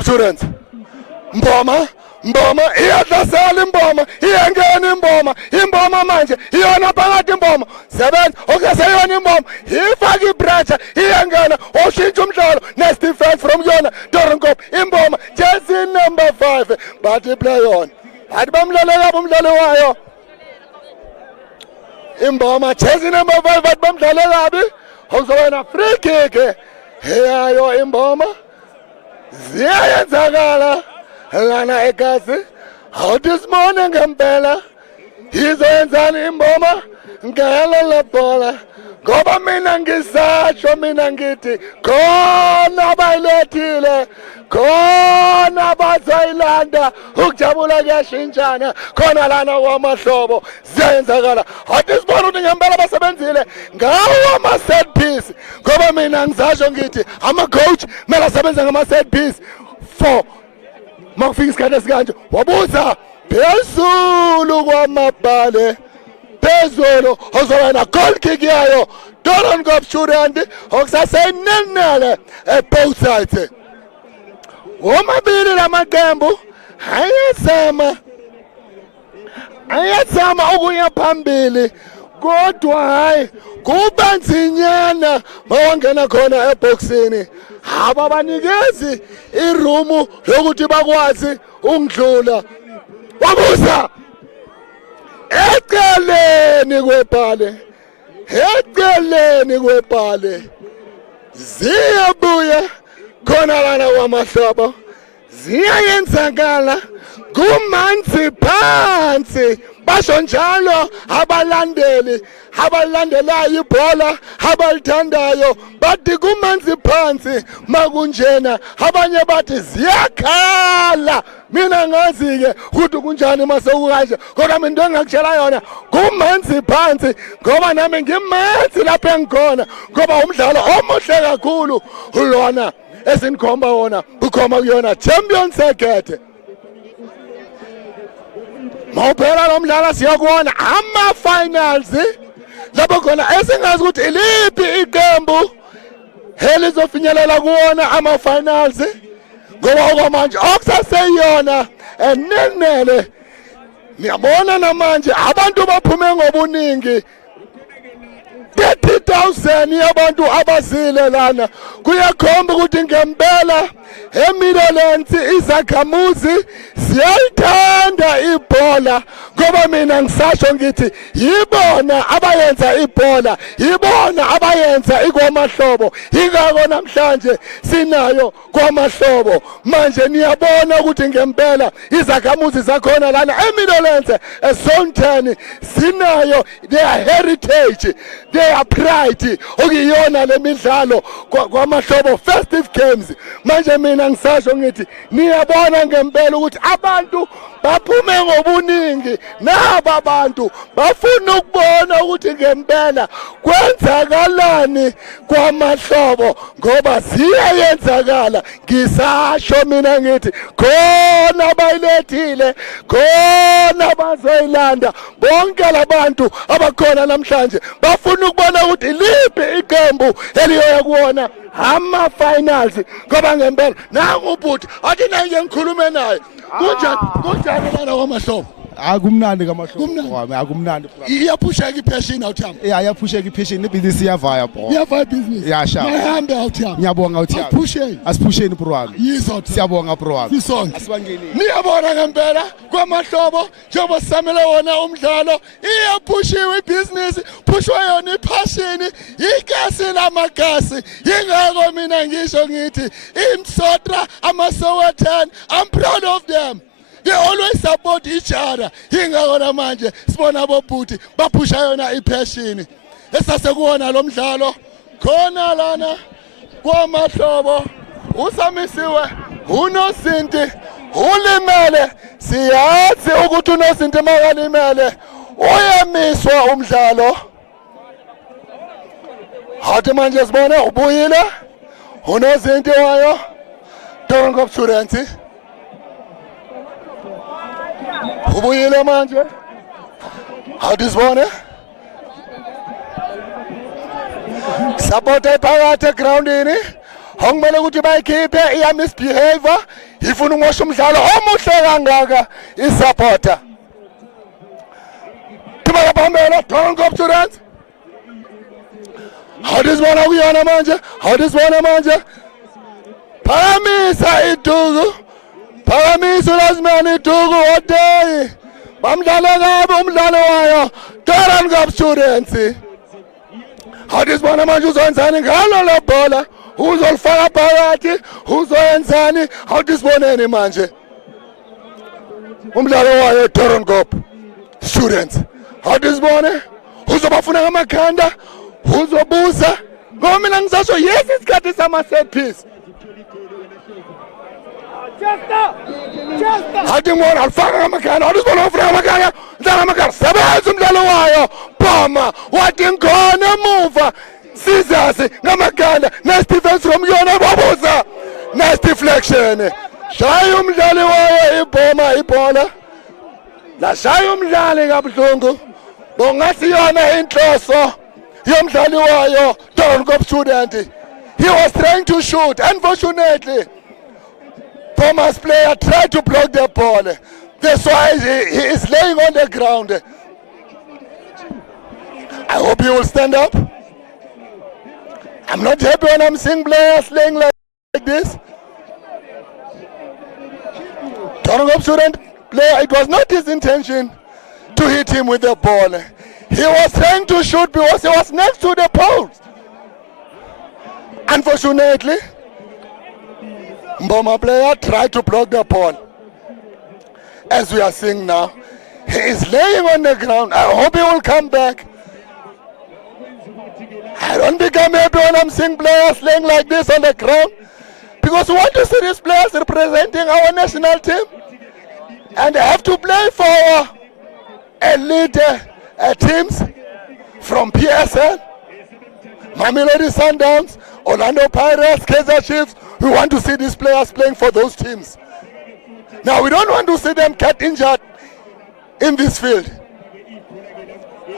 students mboma Mboma iyadlasela imboma, iyangena imboma, imboma manje iyona phakathi imboma. Sebenza okuseyona imboma, ifaka ibracha, iyangena oshintsha umdlalo next defense from yona Dorenkop imboma jersey number 5 bathi play on. Bathi bamlalela umdlalo wayo. Imboma jersey number 5 bathi bamdlalela kabi. Awuzobona free kick. Heyayo imboma. Ziyayenzakala. Lana egazi how this morning ngempela izoyenzani imboma ngala la bola ngoba mina ngisasho mina ngithi khona bayilethile khona bazoyilanda ukujabula kuyashintshana khona lana kwamahlobo ziyenzakala how this morning ukuthi ngempela basebenzile ngawo ama set piece ngoba mina ngisasho ngithi ama coach mela sebenza ngama set piece for makufika isikhathi esikanje wabuza phezulu kwamabhale phezulu ozobana goal kick yayo Dorenkop student okusasenenele both sides omabili lamaqembu ayazama ukuya phambili kodwa hayi kuba nzinyana bawangena khona eboxini ababanikezi irumu lokuthi bakwazi ungidlula wabuza eceleni kwebhale ziyabuya khona lana kwamahlobo ziyayenzakala kumanzi phansi basho njalo abalandelayo ibhola abalithandayo bathi kumanzi phansi makunjena abanye bathi ziyakhala mina ngazi-ke ukuthi kunjani mase kukanje kodwa mina into engakutshela yona kumanzi phansi ngoba nami ngimanzi lapho engikhona ngoba umdlalo omuhle kakhulu lona esinikhomba wona ukhomba kuyona champion circuit. Mawuphela lo mdlalo siyakubona ama-finals lapho khona esingazi ukuthi iliphi iqembu elizofinyelela kuwona ama-finals ngoba okwamanje okusaseyona enenele niyabona namanje abantu baphume ngobuningi 30,000 yabantu abazile lana kuyakhomba ukuthi ngempela eMidlands izakhamuzi ziyalithanda ibhola ngoba mina ngisasho ngithi yibona abayenza ibhola yibona abayenza ikwamahlobo ingakho namhlanje sinayo kwamahlobo manje niyabona ukuthi ngempela izakhamuzi zakhona lana eMidlands Zone 10 sinayo their heritage their pride okuyiyona lemidlalo kwamahlobo festive games manje mina ngisasho ngithi niyabona ngempela ukuthi abantu baphume ngobuningi naba abantu bafuna ukubona ukuthi ngempela kwenzakalani kwamahlobo ngoba ziyayenzakala ngisasho mina ngithi khona bayilethile khona bazoyilanda bonke labantu abakhona namhlanje bafuna ukubona ukuthi liphi iqembu eliyoya kuwona ama-finals ngoba ngempela nangu ubhuti athi nanje ngikhulume naye kunjani lana kwamahlobo akumnandi kamahlobo wami akumnandi iyaphusheka ipheshini awuthamba iyaphusheka ipheshini ibhizinisi iyavaya bro iyavaya ibhizinisi yasha mahambe awuthamba ngiyabonga awuthamba aphusheni asiphusheni bro wami yizo siyabonga bro wami sisonke asibangeni niyabona ngempela kwamahlobo njengoba sisamele wona umdlalo iyaphushiwe ibhizinisi phushwa yona iphashini igasi lamagasi yingakho mina ngisho ngithi imsotra ama-Sowetan I'm proud of them. They always support each other. Ingakho namanje sibona abobhuti baphusha yona ipheshini. Esasekuwona lo mdlalo khona lana kwamahlobo usamisiwe unosinti ulimele siyazi ukuthi unosinti makalimele uyamiswa umdlalo. Hathi manje sibona ubuyile unosinti wayo Dorenkop students ubuyile manje hathi sibone support ephakathi egroundini awumele ukuthi bayikhiphe iya misbehavior ifuna umosha umdlalo omuhle kangaka isupporter Tumaka phambili don't go to that Awudizibona kuyona manje awudizibona manje Phakamisa iduku Phakamisa lazimani iduku oday Bamdlala kabi umdlalo wayo Durban Cup Students Awudizibona manje uzoyenzani ngalo la bhola uzolifaka phakathi uzoyenzani awudiziboneni manje umdlalo wayo Durban Cup Students awudizibone uzobafuna ngamakhanda uzobuza ngoba mina ngisasho yes isikhathi sama set piece Hadi ngona alifaka ngamakhanda awudizibona ufuna ngamakhanda ndala ngamakhanda sebenza umdlalo wayo bhoma wathi ngkhona emuva sizasi ngamakhanda next defense from yona babuza next deflection shaya umdlali wayo ibhoma ibhola la shaya umdlali kabuhlungu bongasi yona inhloso yomdlali wayo Durban Cup Student he was trying to shoot unfortunately Thomas player tried to block the ball that's why he is laying on the ground I hope he will stand up I'm not happy when I'm seeing players laying like this Durban Cup Student player it was not his intention to hit him with the ball he was trying to shoot because he was next to the post unfortunately Mboma player tried to block the ball as we are seeing now he is laying on the ground I hope he will come back I don't become happy when I'm seeing players laying like this on the ground because we want to see these players representing our national team and they have to play for our elite teams from PSL, Mamelodi Sundowns, Orlando Pirates, Kaizer Chiefs. We want to see these players playing for those teams. Now we don't want to see them get injured in this field.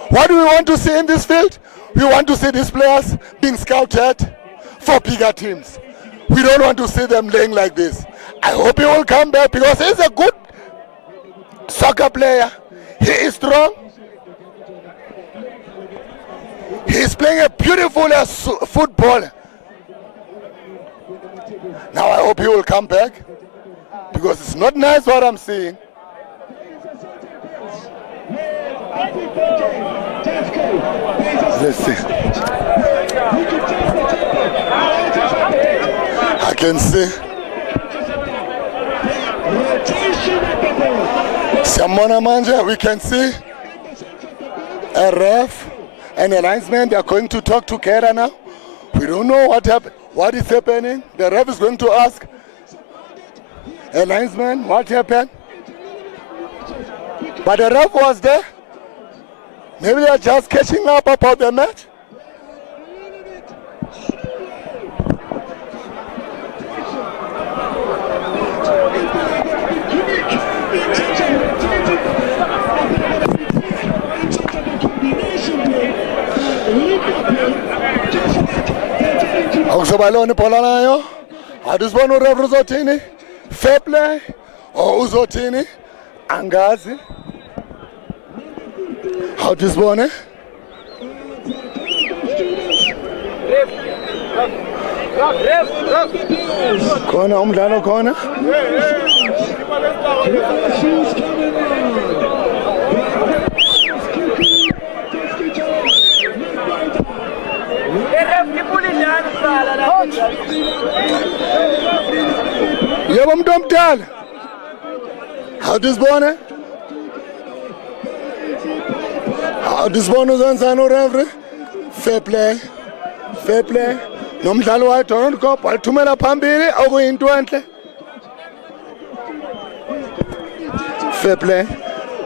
What do we want to see in this field? We want to see these players being scouted for bigger teams. We don't want to see them laying like this. I hope he will come back because he's a good soccer player. He is strong. He's playing a beautiful football. Now I hope he will come back because it's not nice what I'm seeing. Let's see. I can see. Samona Manja, we can see a ref and a linesman. They are going to talk together now. We don't know what is happening. The ref is going to ask a linesman what happened. But the ref was there. Maybe they are just catching up about the match. Akuzobalona ibhola nayo. Adusibona uref uzothini? Fair play or uzothini? Angazi. Awudizibone? Khona umdlalo khona. Yebo umuntu omdala. Awudizibone? Awudizibone uzenzani urefri? Fair play. Fair play. Nomdlalo wayo Durban Cup walithumela phambili okuyinto enhle. Fair play.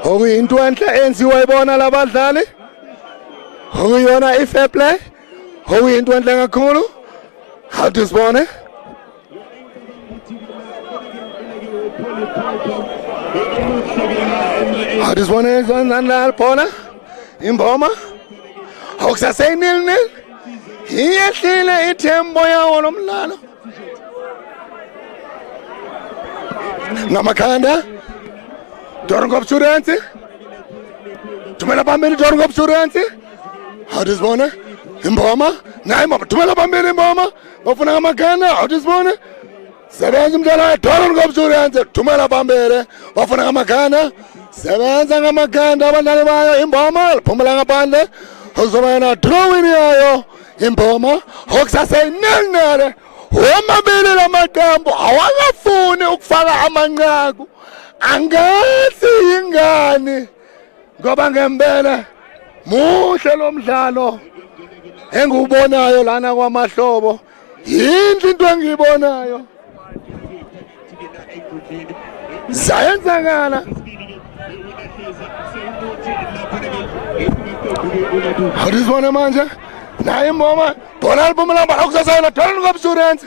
Okuyinto enhle enziwa ibona labadlali. Okuyona i-fair play. Okuyinto enhle kakhulu. Awudizibone? Awudizibone izenzani la ibhola? Imboma? Awukusaseyinil-nil? Iyehlile ithembo yawo lo mdlalo ngamakhanda Dorenkop Students thumela phambili Dorenkop Students awudizibona imboma naye mama thumela phambili imboma bafuna ngamakhanda awudizibona sebenza umdlalo Dorenkop Students thumela phambili bafuna ngamakhanda sebenza ngamakhanda abadlali bayo imboma liphumela ngaphandle uzoba yena drawing yayo imboma okusaseyinene omabili lamaqembu awakafuni ukufaka amanqaku angazi ingani ngoba ngempela muhle lo mdlalo engiubonayo lana kwaMahlobo yinhle into engiyibonayo zayenzakala awudizibona manje naye imboma bona liphumela okusasayela Dorenkop Students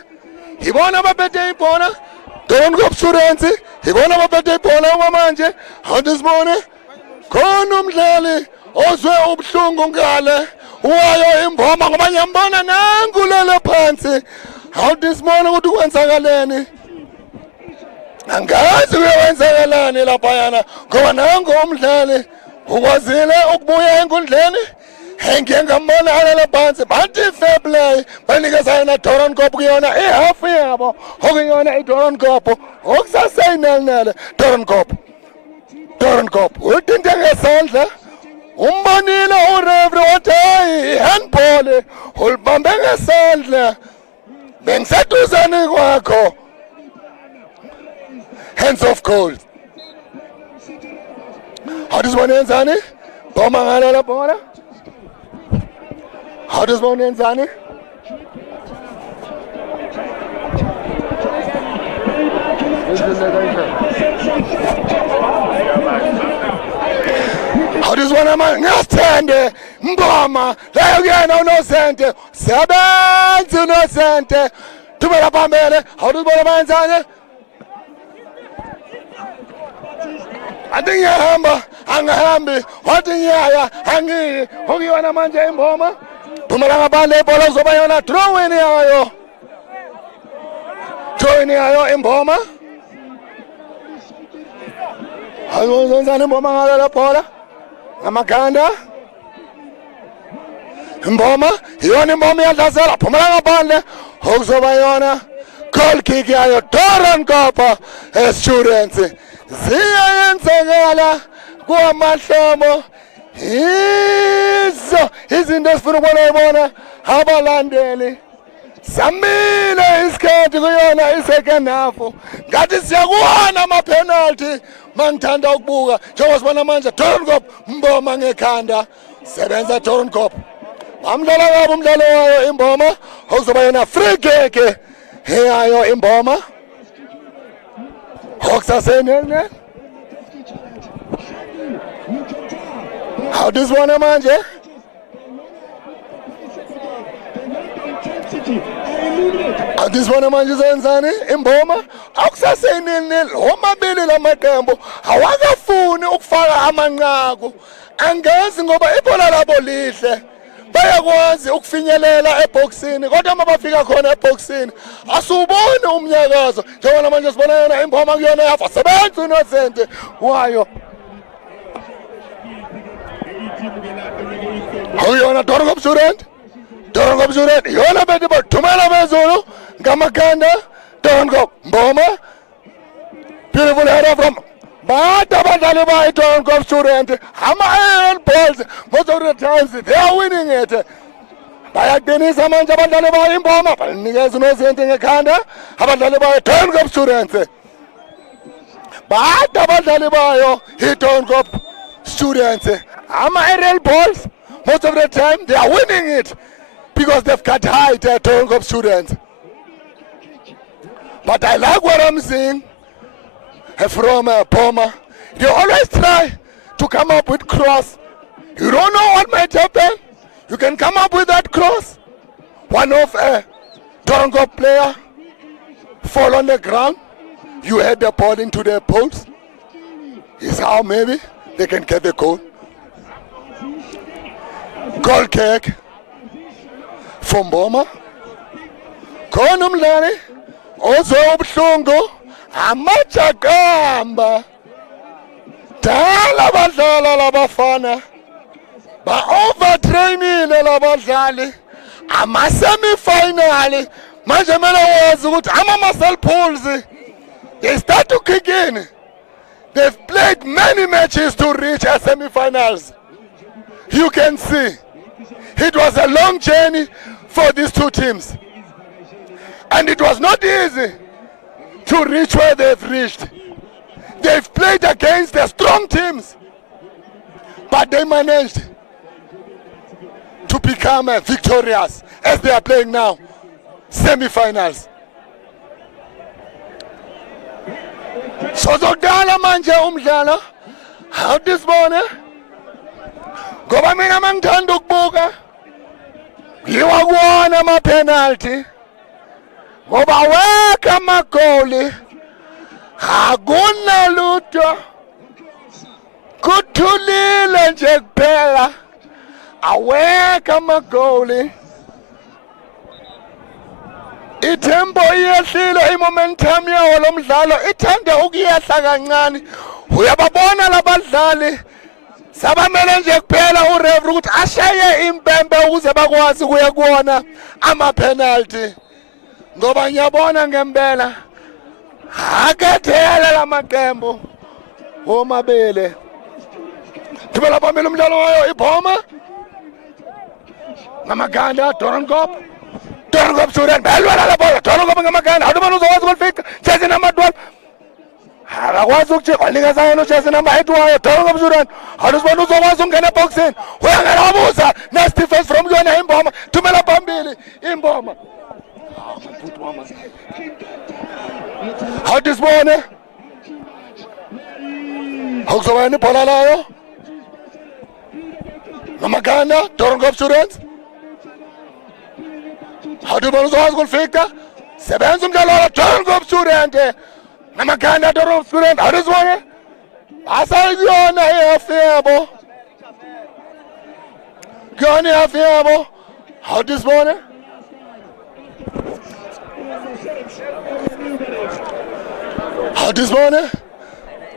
ibona abaphethe ibhola Dorenkop Students ibona abaphethe ibhola okwamanje awudizibone khona umdlali ozwe ubuhlungu ngale wayo imboma ngoba ngiyambona nangulele phansi awudizibone ukuthi kwenzakaleni angazi kuyenzakalani laphayana ngoba nango umdlali ukwazile ukubuya enkundleni ngiye ngambona alele phansi bathi fair play banikeza yena Dorenkop kuyona ihalf yabo okuyona iDorenkop okusaseyinele Dorenkop uthinte ngesandla umbonile ureferee wathi hayi handball ulibambe ngesandla bengiseduzane kwakho hands off goal awudizibona yenzani boma ngale la bola awudizibona yenzani awudizibona manje ngasithende mboma leyo kuyena unosente sebenzi unosente thumela phambili awudizibona bayenzani athi ngiyahamba angihambi wathi ngiyaya angiyi okuyona manje imboma thumela ngaphandle ibhola uzoba yona drawing yayo imboma ayozenzani imboma ngale la bhola ngamakhanda imboma yona imboma iyadlazela phumela ngaphandle okuzoba yona goal kick yayo Dorenkop Students ziyenzekala kwaMahlobo izinto esifuna ukubona abalandeli samile isikhathi kuyona i-second half ngathi siyakuwana ama-penalty mangithanda ukubuka njengoba sibona manje Dorenkop mboma ngekhanda sebenza Dorenkop bamdlala kabi umdlalo wayo imboma okuzoba yona free kick yayo imboma okusasenene awudizibona manje awudizibona manje izenzani imboma akusasenene omabili lamaqembu awakafuni ukufaka amanqaku angazi ngoba ibhola labo lihle bayakwazi ukufinyelela eboxini kodwa uma bafika khona eboxini asuboni umnyakazo njengoba manje sibona yona imboma kuyona yafa sebenza unosente wayo awuyona Dorenkop Students yona bethi bathumela phezulu ngamakhanda Dorenkop mboma beautiful header from but abadlali bayo Dorenkop Students ama-iron balls most of the times they are winning it bayaqinisa manje abadlali bayo imboma balinikeza unosente ngekhanda abadlali bayo Dorenkop Students but abadlali bayo iDorenkop Students ama-aerial balls most of the time they are winning it because they've got height Dorenkop Students. But I like what I'm seeing from Boma. They always try to come up with cross. You don't know what might happen. You can come up with that cross. One of a Dorenkop player fall on the ground. You head the ball into the post. Is how maybe they can get the goal. Goal kick from Boma. Khona umdlali ozwe ubuhlungu amajaqamba dala badlala labafana ba-overtrainile labadlali ama-semi-final manje mele wazi ukuthi ama-muscle pulls they start to kick in. They've played many matches to reach a semi-finals. You can see it was a long journey for these two teams and it was not easy to reach where they've reached. They've played against the strong teams, but they managed to become victorious as they are playing now, semi-finals. Sozodala manje umdlalo awudisibone ngoba mina mangithanda ukubuka yiwa kuwona ama-penalty ngoba wekho amagoli akunalutho kuthulile nje kuphela awekho amagoli itempo iyehlile imomentum yawo lo mdlalo ithanda ukuyehla kancane uyababona labadlali sabamele nje kuphela ureferee ukuthi ashaye impempe ukuze bakwazi ukuya kuona ama-penalty ngoba ngiyabona ngempela akathele lamaqembu omabili thibela phambili umdlalo wayo ibhoma ngamaganda Dorenkop Sudan belwela la bola Dorenkop ngamaganda awubona uzokwazi ukufika jersey number 12 akakwazi ukujika wanikeza no jersey number 8 wayo Dorenkop Sudan awubona uzokwazi ukungena boxini uyangena wabuza nasty face from yona imboma thumela phambili imboma awudisibone awuzoba ibhola layo ngamaganda Dorenkop Sudan awubona uzokwazi ukufika sebenza umdlalo wa Dorenkop Sudan ngamaganda Dorenkop Sudan awudisibone asayiyona ihafu yabo kuyona ihafu yabo awudisibone awudisibone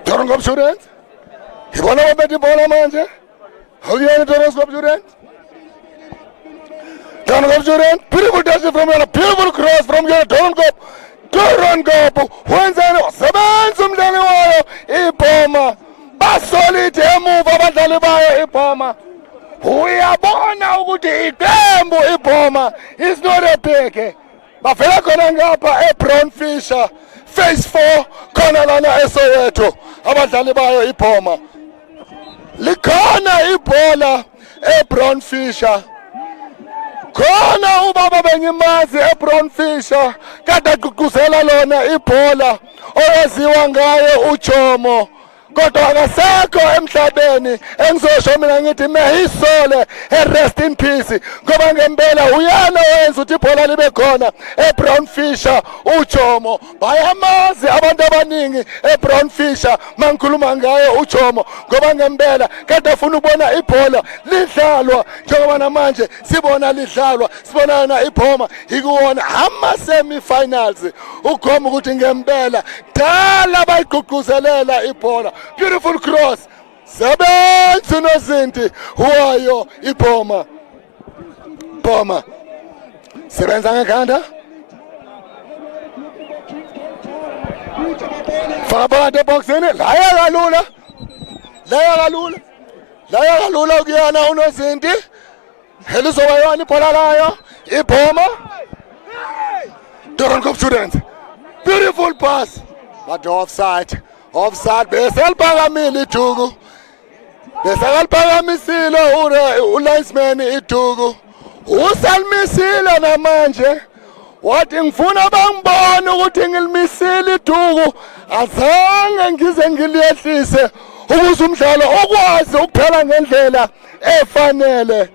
Dorenkop Sudan ibona babetha ibhola manje awuyona Dorenkop Sudan Dorenkop Sudan beautiful touch from yona beautiful cross from yona Dorenkop wenzani sebenza umdlali wayo ibhoma basolide emuva abadlali bayo ibhoma uyabona ukuthi iqembu ibhoma is not a big bavela khona ngapha eBrown Fisher phase 4 khona lana eSoweto abadlali bayo ibhoma likhona ibhola eBrown Fisher khona ubaba bengimazi eBrown Fisher kade agqugquzela lona ibhola oyaziwa ngaye uJomo kodwa akasekho emhlabeni engizosho mina ngithi mehisole rest in peace ngoba ngempela uyana wenza ukuthi ibhola libe khona eBrown Fisher uJomo bayamazi abantu abaningi eBrown Fisher mangikhuluma ngaye uJomo ngoba ngempela kade afuna ukubona ibhola lidlalwa njengoba namanje sibona lidlalwa sibona na ibhoma ikuwona ama-semi-finals ukhoma ukuthi ngempela dala bayigqugquzelela ibhola beautiful cross sebenza nozinti wayo ibhoma sebenza ngekhanda faka phakathi eboxini laya kalula ukuyana unozinti helizoba yona ibhola layo ibhoma Dorenkop Students beautiful pass but offside beseliphakamile iduku besakalphakamisile ulinesman iduku usalimisile namanje wathi ngifuna bangibone ukuthi ngilimisile iduku azange ngize ngiliyehlise ukuze umdlalo okwazi ukuphela ngendlela efanele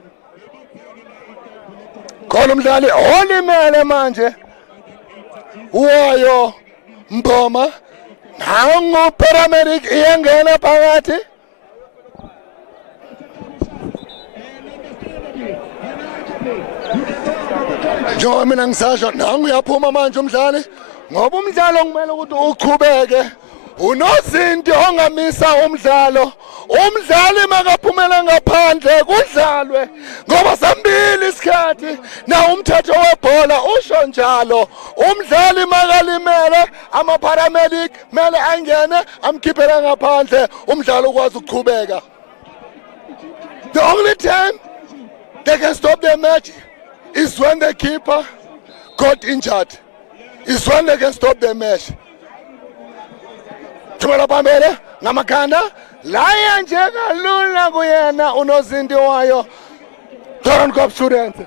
khona umdlali olimele manje wayo Mboma nangu paramedic iyangena phakathi njengoba mina ngisasho nangu uyaphuma manje umdlali ngoba umdlalo kumele ukuthi uqhubeke. Unozinti ongamisa umdlalo. Umdlali makaphumela ngaphandle kudlalwe ngoba sambili isikhathi na umthetho webhola usho njalo. Umdlali makalimele ama-paramedic mele angene amkhiphele ngaphandle umdlalo ukwazi ukuqhubeka. The only time they can stop the match is when the keeper got injured. Is when they can stop the match. Thumela phambili ngamakhanda laya nje kalula kuyena unozinti wayo Doornkop Students.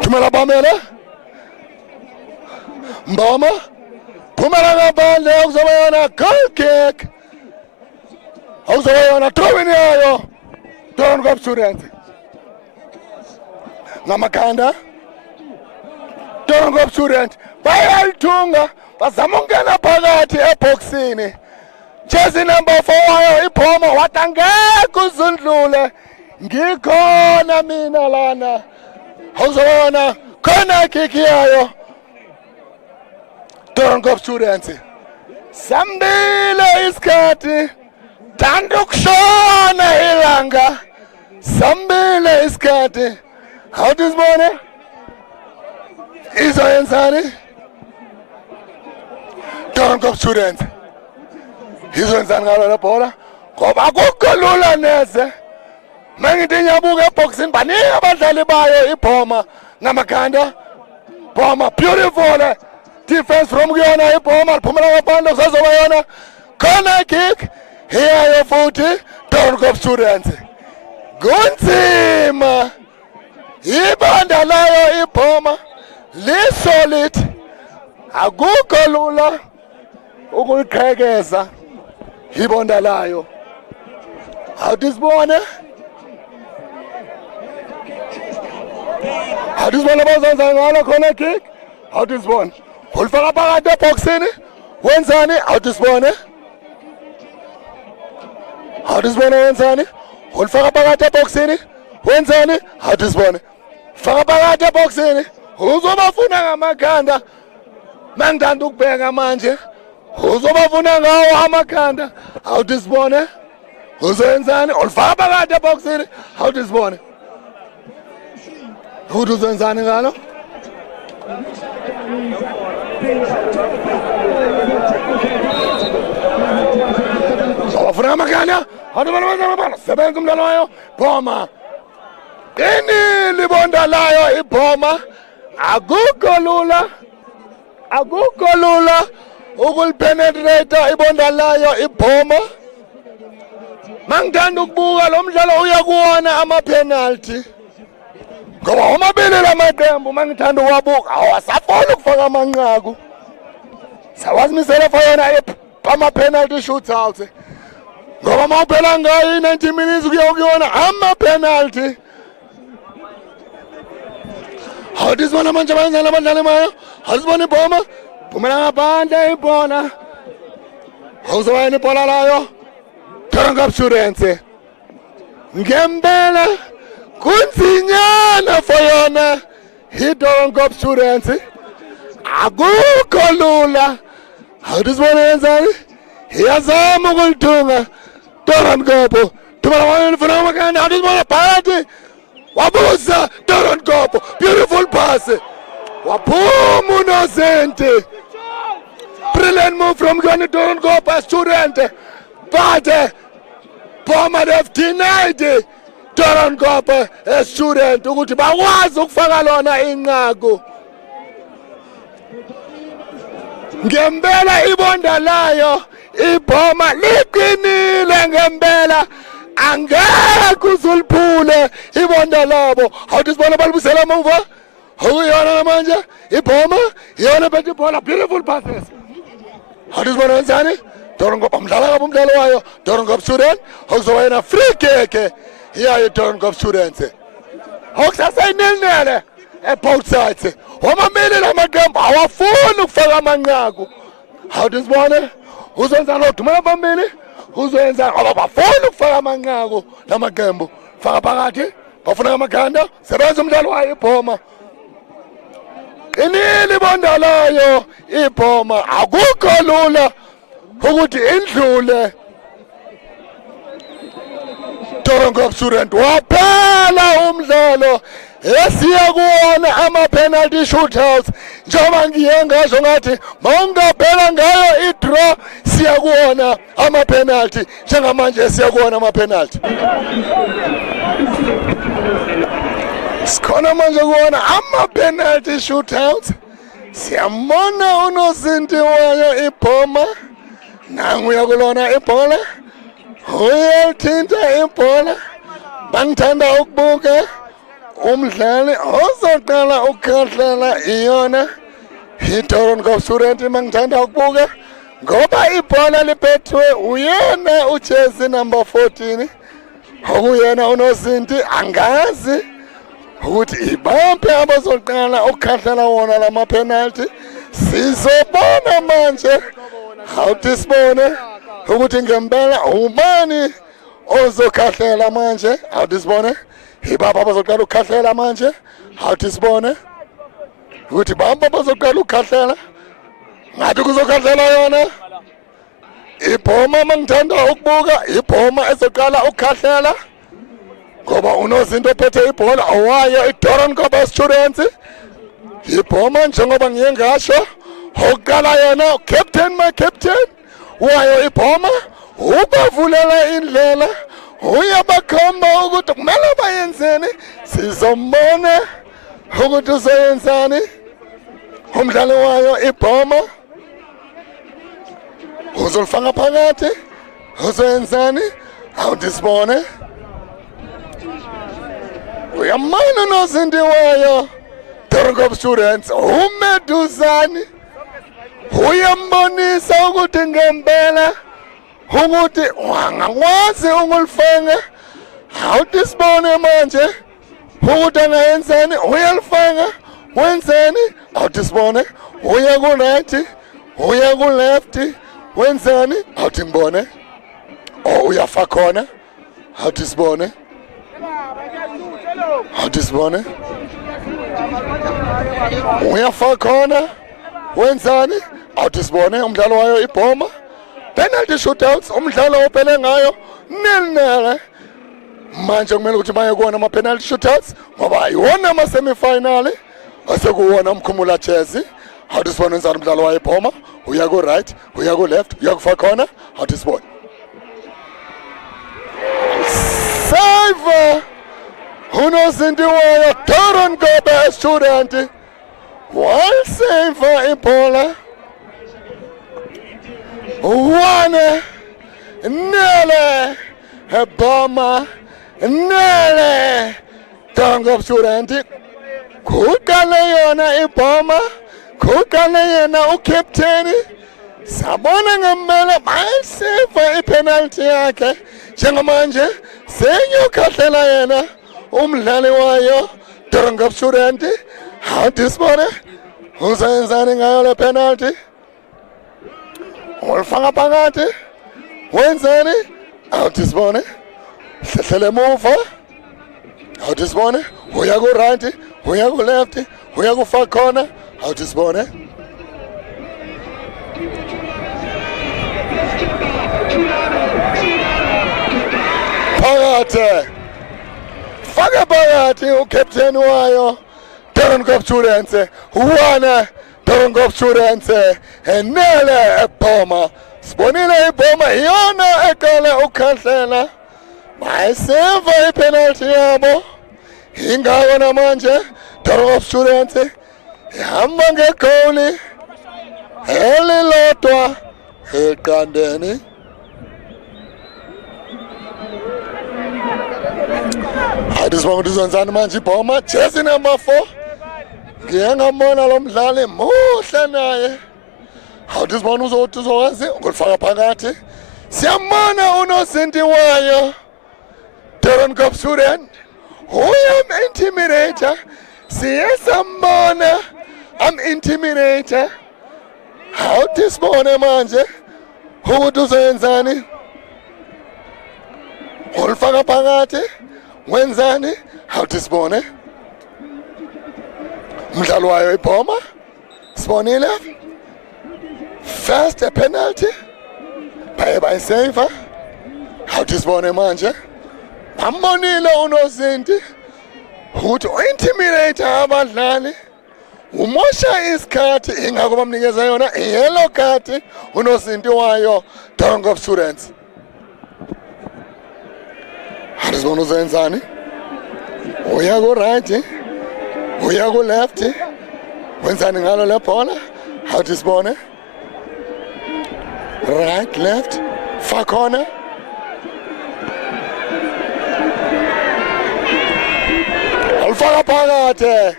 Thumela phambili Mboma phumela ngaphandle kuzoba yona goal kick. Awuzoba yona throw in yayo Doornkop Students. Ngamakhanda Doornkop Students bayalithunga bazama ukungena phakathi eboxini. Jersey number 4 wayo iphoma wathi angeke uzundlule ngikhona mina lana. Awuzobona khona kick yayo Doornkop Students. Sambile isikhathi thanda ukushona ilanga. Sambile isikhathi. How this morning? Izoyenzani? Doornkop Students. Izoyenzani ngalo la bhola? Ngoba akukho lula neze. Mangithi ngiyabuka eboxini baningi abadlali bayo iphoma ngamakhanda. Phoma beautiful defense from kuyona iphoma liphumela ngaphandle kusazoba yona corner kick. Hiyayo futhi Doornkop Students. Kunzima. Ibanda layo iphoma lisolid akukho lula ukuliqhekeza ibonda layo. Awudisibone bazenza ngalo khona kick. Awudisibone ulifaka phakathi eboxini wenzani? Awudisibone wenzani? Ulifaka phakathi eboxini wenzani? Awudisibone faka phakathi eboxini uzobafuna ngamakhanda. Mangithanda ukubheka manje uzobafuna ngawo amakhanda. Awudisibone uzenzani? Ulifaka phakathi eboxini. Awudisibone ukuthi uzenzani ngalo. Uzobafuna ngamakhanda. Awudisibone sebenza umdlalo wayo phoma. Ini libonda layo iphoma akukho lula ukulipenetrate ibonda layo iphoma. Mangithanda ukubuka lo mdlalo uyakuwona ama-penalty ngoba omabili lamaqembu mangithanda ukuwabuka awasafuni ukufaka amanqaku. Sawazimisela for yona ama-penalty shootout ngoba mawuphela ngayo i-90 minutes kuya kuyona ama-penalty. Awudisibona manje abazali abadlali bayo. Awudisibona iphoma phumela ngaphandle ibhola. Awuzoba yena ibhola layo Doornkop Students. Ngempela kunzinyana for yona i-Doornkop Students. Akukho lula. Awudisibona yenzani? Iyazama ukulithunga Doornkop. Thumela wena ufuna amakhanda. Awudisibona phakathi wabuza Doornkop, beautiful pass. Waphuma unozinti. Brilliant move from Doornkop Student. But Phoma have denied Doornkop Student ukuthi bakwazi ukufaka lona inqaku. Ngempela ibonda layo iphoma liqinile ngempela. Angeke uzulphule ibonda labo. Awudisibona balibusela emuva. Awuyona manje iphoma yona bethu ibhola beautiful passes. Awudisibona wenzani? Doornkop amdlala kabi umdlalo wayo Doornkop Students. Awuzoba yena free kick yayo Doornkop Students. Awukusasayinelele both sides. Omabili lamaqembu awafuni ukufaka amanqaku. Awudisibona uzonza lo dumela phambili. Uzoyenza ngoba bafuna ukufaka amanqaku lamaqembu. Faka phakathi bafuna amakhanda sebenza umdlalo wayo iphoma. liqinile ibondalayo ibhoma akukho lula ukuthi indlule Doringop Student waphela umdlalo esiya kuwona ama-penalty shootouts njengoba ngiye ngasho ngathi mawungaphela ngayo i-draw siya kuwona ama-penalty njengamanje siya kuwona ama-penalty sikhona manje kuwona ama-penalty shootouts siyambona unozinti wayo ibhoma nanguya kulona ibhola uyalithinta ibhola bangithanda ukubuka umdlali ozoqala ukukhahlela iyona iDoringop Student mangithanda ukubuka ngoba ibhola liphethwe uyena ujersey number 14 okuyena unozinti angazi ukuthi ibaphi abazoqala ukukhahlela wona lama penalty sizobona manje awuthi sibone ukuthi ngempela ubani ozokhahlela manje awuthi sibone ibaba bazoqala ukukhahlela manje awuthi sibone ukuthi bamba bazoqala ukukhahlela ngathi kuzokhahlela yona ibhoma mangithanda ukubuka ibhoma ezoqala ukukhahlela ngoba unozinto ophethe ibhola owayo iDoringop Students ibhoma njengoba ngiye ngasho oqala yena captain my captain wayo ibhoma ubavulela indlela uyabakhomba ukuthi kumele bayenzeni sizombona ukuthi uzoyenzani umdlali wayo ibhoma uzolifaka phakathi uzoyenzani awuthi sibone uyamana nozinti wayo Doringop Students umeduzani uyambonisa ukuthi ngempela ukuthi wangakwazi ukulifaka awuthi sibone manje ukuthi angayenzani uyalifaka wenzeni awuthi sibone uya ku-right uya ku-left wenzani awuthi ngibone uyafaka khona awuthi sibone awuthi sibone uyafaka khona wenzani awuthi sibone umdlalo wayo ibhoma penalty shootouts umdlalo ophele ngayo 0-0 manje kumele ukuthi baye kuwona ama-penalty shootouts ngoba iwona ama-semifinal asekuwona umkhumula jersey awuthi sibone wenzani umdlalo wayo ibhoma uya ku-right uya ku-left uya kufaka khona awuthi sibone save unozinti wayo Doringop Student walseva ibhola 1-0 ibhoma 0 Doringop Student kuqale yona ibhoma kuqale yena ucaptain sabona ngempela bayiseva ipenalty yakhe njengamanje senyukhahlela yena umdlali wayo Doringop Student awuthi sibone uzayenzani ngayo le penalty ulifaka phakathi wenzeni awuthi sibone hlehlele emuva awuthi sibone uya ku-right uya ku-left uya kufaka khona awuthi sibone phakathi faka phakathi ucaptain wayo Doringop Students 1 Doringop Students 0 ibhoma sibonile ibhoma iyona eqale ukukhahlela bayiseva ipenalty yabo ingako namanje Doringop Students ihamba ngegoli elilodwa eqandeni awuthi sibone ukuthi uzenzani manje ibhoma jersey number 4 ngiye ngambona lo mdlali muhle naye awuthi sibone uzothi uzokwazi ukulifaka phakathi siyambona unozinti wayo Doringop Student uyam-intimidator siye sambona am-intimidator awuthi sibone manje ukuthi uzoyenzani ulifaka phakathi wenzani awuthi sibone umdlalo wayo ibhoma sibonile first a penalty baye bayiseva awuthi sibone manje bambonile unozinti ukuthi intimidate abadlali umosha isikhathi ingakho bamnikeza yona yellow card unozinti wayo Doron Golf Students. Harisibona uzenzani uya ku right uya ku left wenzani ngalo le bhola awuthi sibone right left far corner alfaka phakathi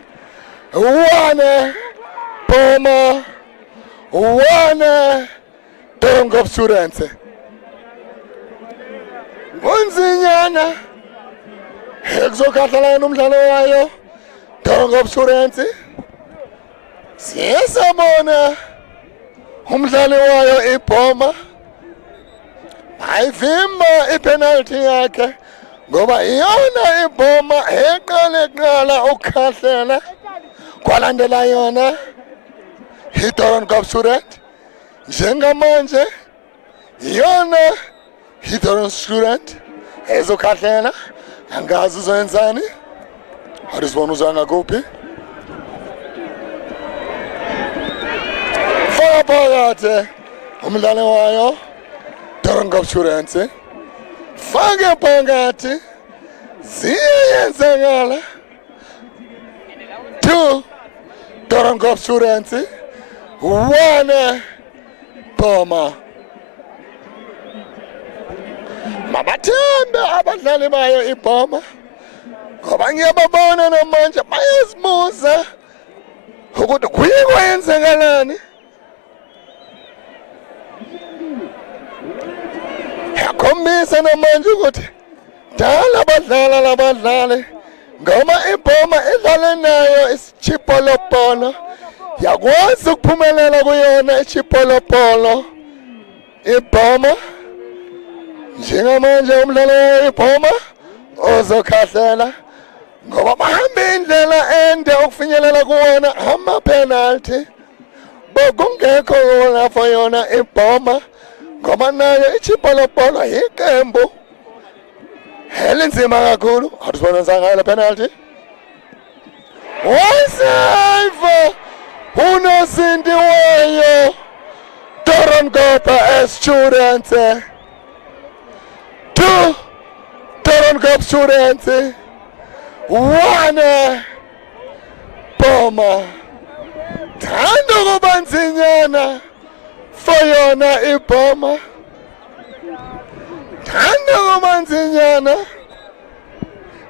one Boma one Doron Golf Students unzinyana ekuzokhathala yena umdlalo wayo Doron Golf Students siyasabona umdlali wayo ibhoma ayivimba ipenalty yakhe ngoba iyona ibhoma eqala ukukhahlela kwalandela yona iDoron Golf Student njengamanje iyona iDoron Student ezokhahlela angazi uzenzani arisibona uzanga kuphi phakathi umdlali wayo Doron Golf Students fake phakathi ziyenzakala 2 Doron Golf Students 1 Boma mabathembe abadlali bayo ibhoma ngoba ngiyababona namanje bayazibuza ukuthi kuye kwayenzakalani yakhombisa namanje ukuthi dala abadlala labadlali ngoba ibhoma edlale nayo isipolopolo yakwazi ukuphumelela kuyona isipolopolo ibhoma njengamanje umdlalo ibhoma ozokhahlela ngoba bahamba indlela ende ukufinyelela kuwona ama-penalty bokungekho lapho yona ibhoma ngoba nayo ichipolopolo yiqembu elinzima kakhulu awusibona ngale penalty wasave unozinti wayo Doron Golf Students 2 Doron Golf Students 1 Boma thanda kuba nzinyana for yona ibhoma thanda kuba nzinyana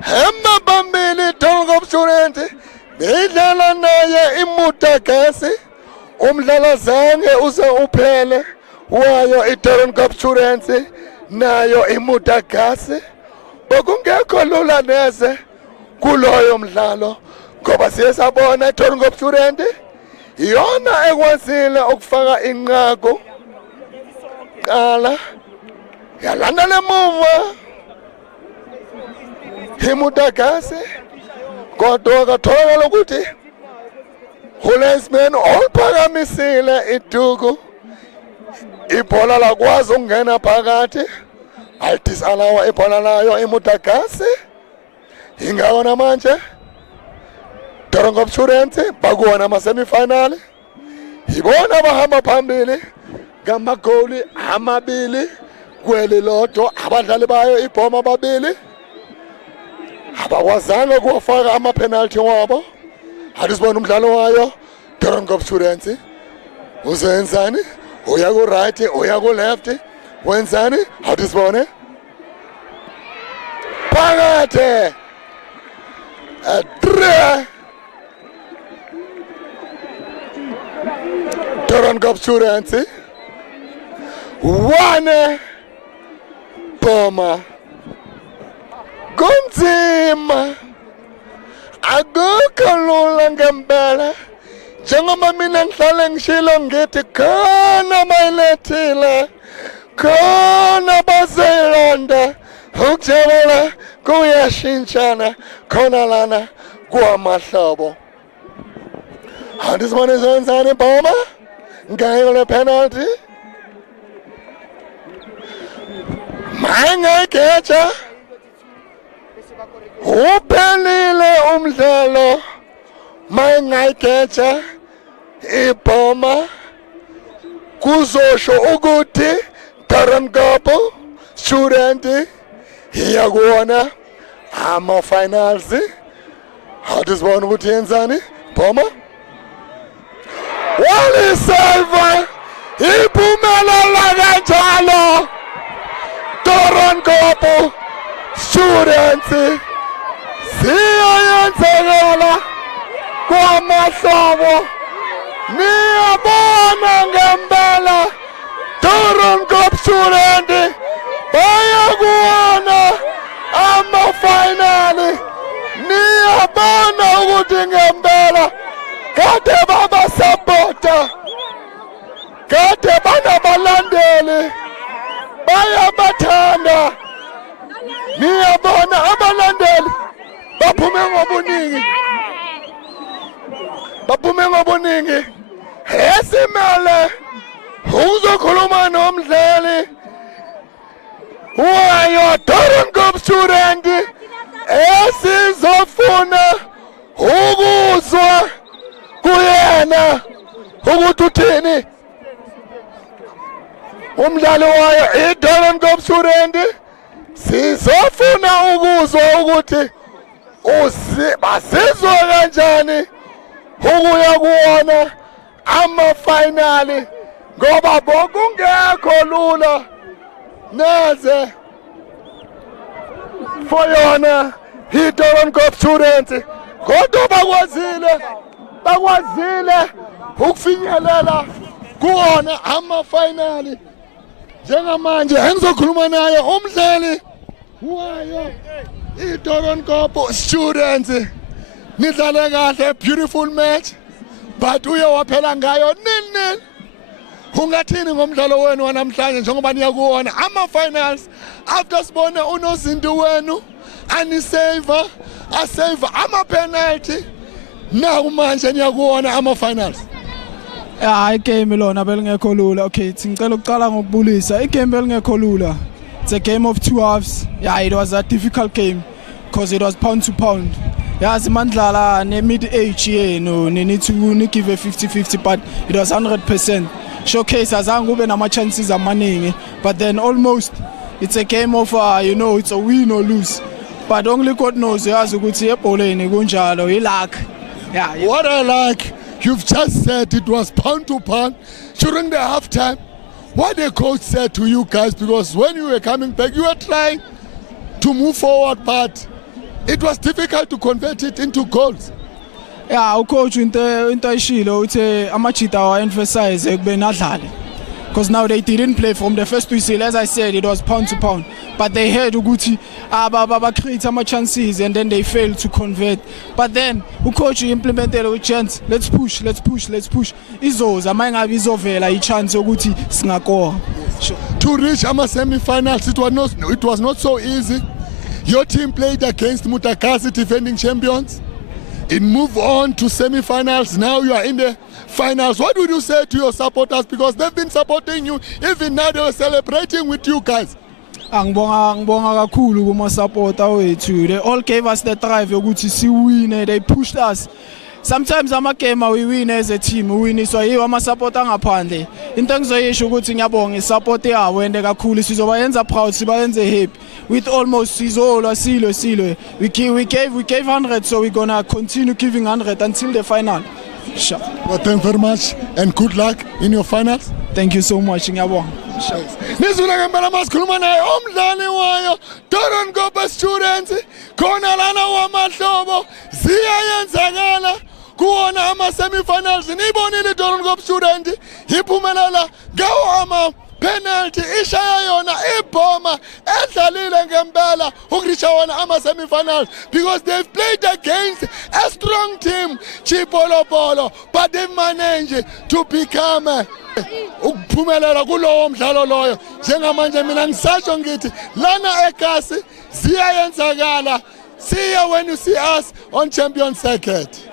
hamba phambili Doron Golf Students bedlala naye imutagasi umdlalo zange uze uphele wayo iDoron Golf Students nayo imutagasi bokungekho lula neze kuloyo mdlalo ngoba siyasabona iDoron Golf Students iyona ekwazile ukufaka inqaku qala yalanda lemuva imutagasi kodwa kathola ukuthi uLensman oliphakamisile iduku ibhola lakwazi ukungena phakathi alidisalawa ibhola layo imutagasi ingako namanje Doron Golf Students bakuwona ama-semifinal yibona bahamba phambili ngamagoli amabili kwelilodwa abadlali bayo ibhoma ababili abakwazanga kuwafaka ama-penalty wabo arisibona umdlalo wayo Doron Golf Students uzenzani uya ku right uya ku left wenzani awutisibone phakathi 3 Doron Golf Students 1 Boma kunzima akukho lula ngempela njengoba mina ngihlale ngishilo ngithi khona bayilethile khona bazayilonda ukujabula kuyashintshana khona lana kuwamahlobo andisibone zenzani Boma ngayile penalty Mangageja uphelile umdlalo Mangageja iBhoma kuzosho ukuthi Tarankop student iyakuona ama finals andisibone ukuthi yenzani Bhoma waliseva iphumelela kanjalo Tarankop students siyayenzekela kwamahlobo niyabona ngempela Tarankop students bayakuona ama-finali niyabona ukuthi ngempela kade babasapota kade banabalandeli bayabathanda niyabona abalandeli baphume ngobuningi esimele uzokhuluma nomdlali wayo Tarankop student esizofuna ukuzwa kuyena ukuthi uthini umdlali wayo iTarankop student sizofuna ukuzwa ukuthi basizwa kanjani ukuya kuwona ama-finali ngoba bokungekho lula neze for yona iTarankop students kodwa bakwazile ukufinyelela kuwona ama-finali njengamanje engizokhuluma naye umdlali wayo iTarankop students nidlale kahle beautiful match but uye waphela ngayo 0-0 ungathini ngomdlalo wenu wanamhlanje njengoba niyakuona ama-finals after sibone unozinto wenu asave ama-penalty naku manje niyakuona ama-finals igame lona belingekho lula. Okay, ngicela ukuqala ngokubulisa igame belingekho lula. It's a game of two halves. Yeah, it was a difficult game because it was pound to pound. Yazi mandlala ne mid age yenu need to give a 50-50 but it was 100%. Showcase azange ube nama chances amaningi but then almost it's a game of it's a win or lose. But only God knows yazi ukuthi ebholeni kunjalo iluck. Yeah. What I like, you've just said it was pound to pound during the halftime. What the coach said to you guys, because when you were coming back, you were trying to move forward, but it was difficult to convert it into goals. Yeah, coach into ishilo uthe amachita wa emphasize ekubeni adlale. Because now they didn't play from the first whistle. As I said, it was pound to pound. But they had ukuthi create some chances and then they failed to convert. But then coach implemented a chance. Let's push. Izoza mayingabe izovela ichance ukuthi singakora. To reach ama semi-finals, it was not so easy. Your team played against Mutakasi, defending champions. It moved on to semi-finals. Now you are in the finals. What would you say to your supporters? Because they've been supporting you. Even now they were celebrating with you guys. Angibonga kakhulu kuma supporter wethu. They all gave us the drive yokuthi siwine. They pushed us. Sometimes ama-game we win as a team, winiswa yiwo ama-supporter ngaphandle. Into engizoyisho ukuthi ngiyabonga i-support yabo ende kakhulu sizobayenza proud, sibayenze happy. With almost sizolwa silwe. We gave 100, so we're gonna continue giving 100 until the final. Sure. Well, thank you very much and good luck in your finals. Thank you so much. Ngiyabonga. Nizula ngempela masikhuluma naye umdlali wayo Tarankop students khona lana wamahlobo ziyayenzakala kuona ama semi-finals nibonile Tarankop student iphumelela ngawo ama penalty ishaya yona iBhoma edlalile ngempela ukurisha wona ama semi-finals because they've played against a strong team Chipolopolo but they managed to become ukuphumelela kulowo mdlalo loyo njengamanje mina ngisasho ngithi lana eKasi ziyayenzakala. See you when you see us on Champions Circuit.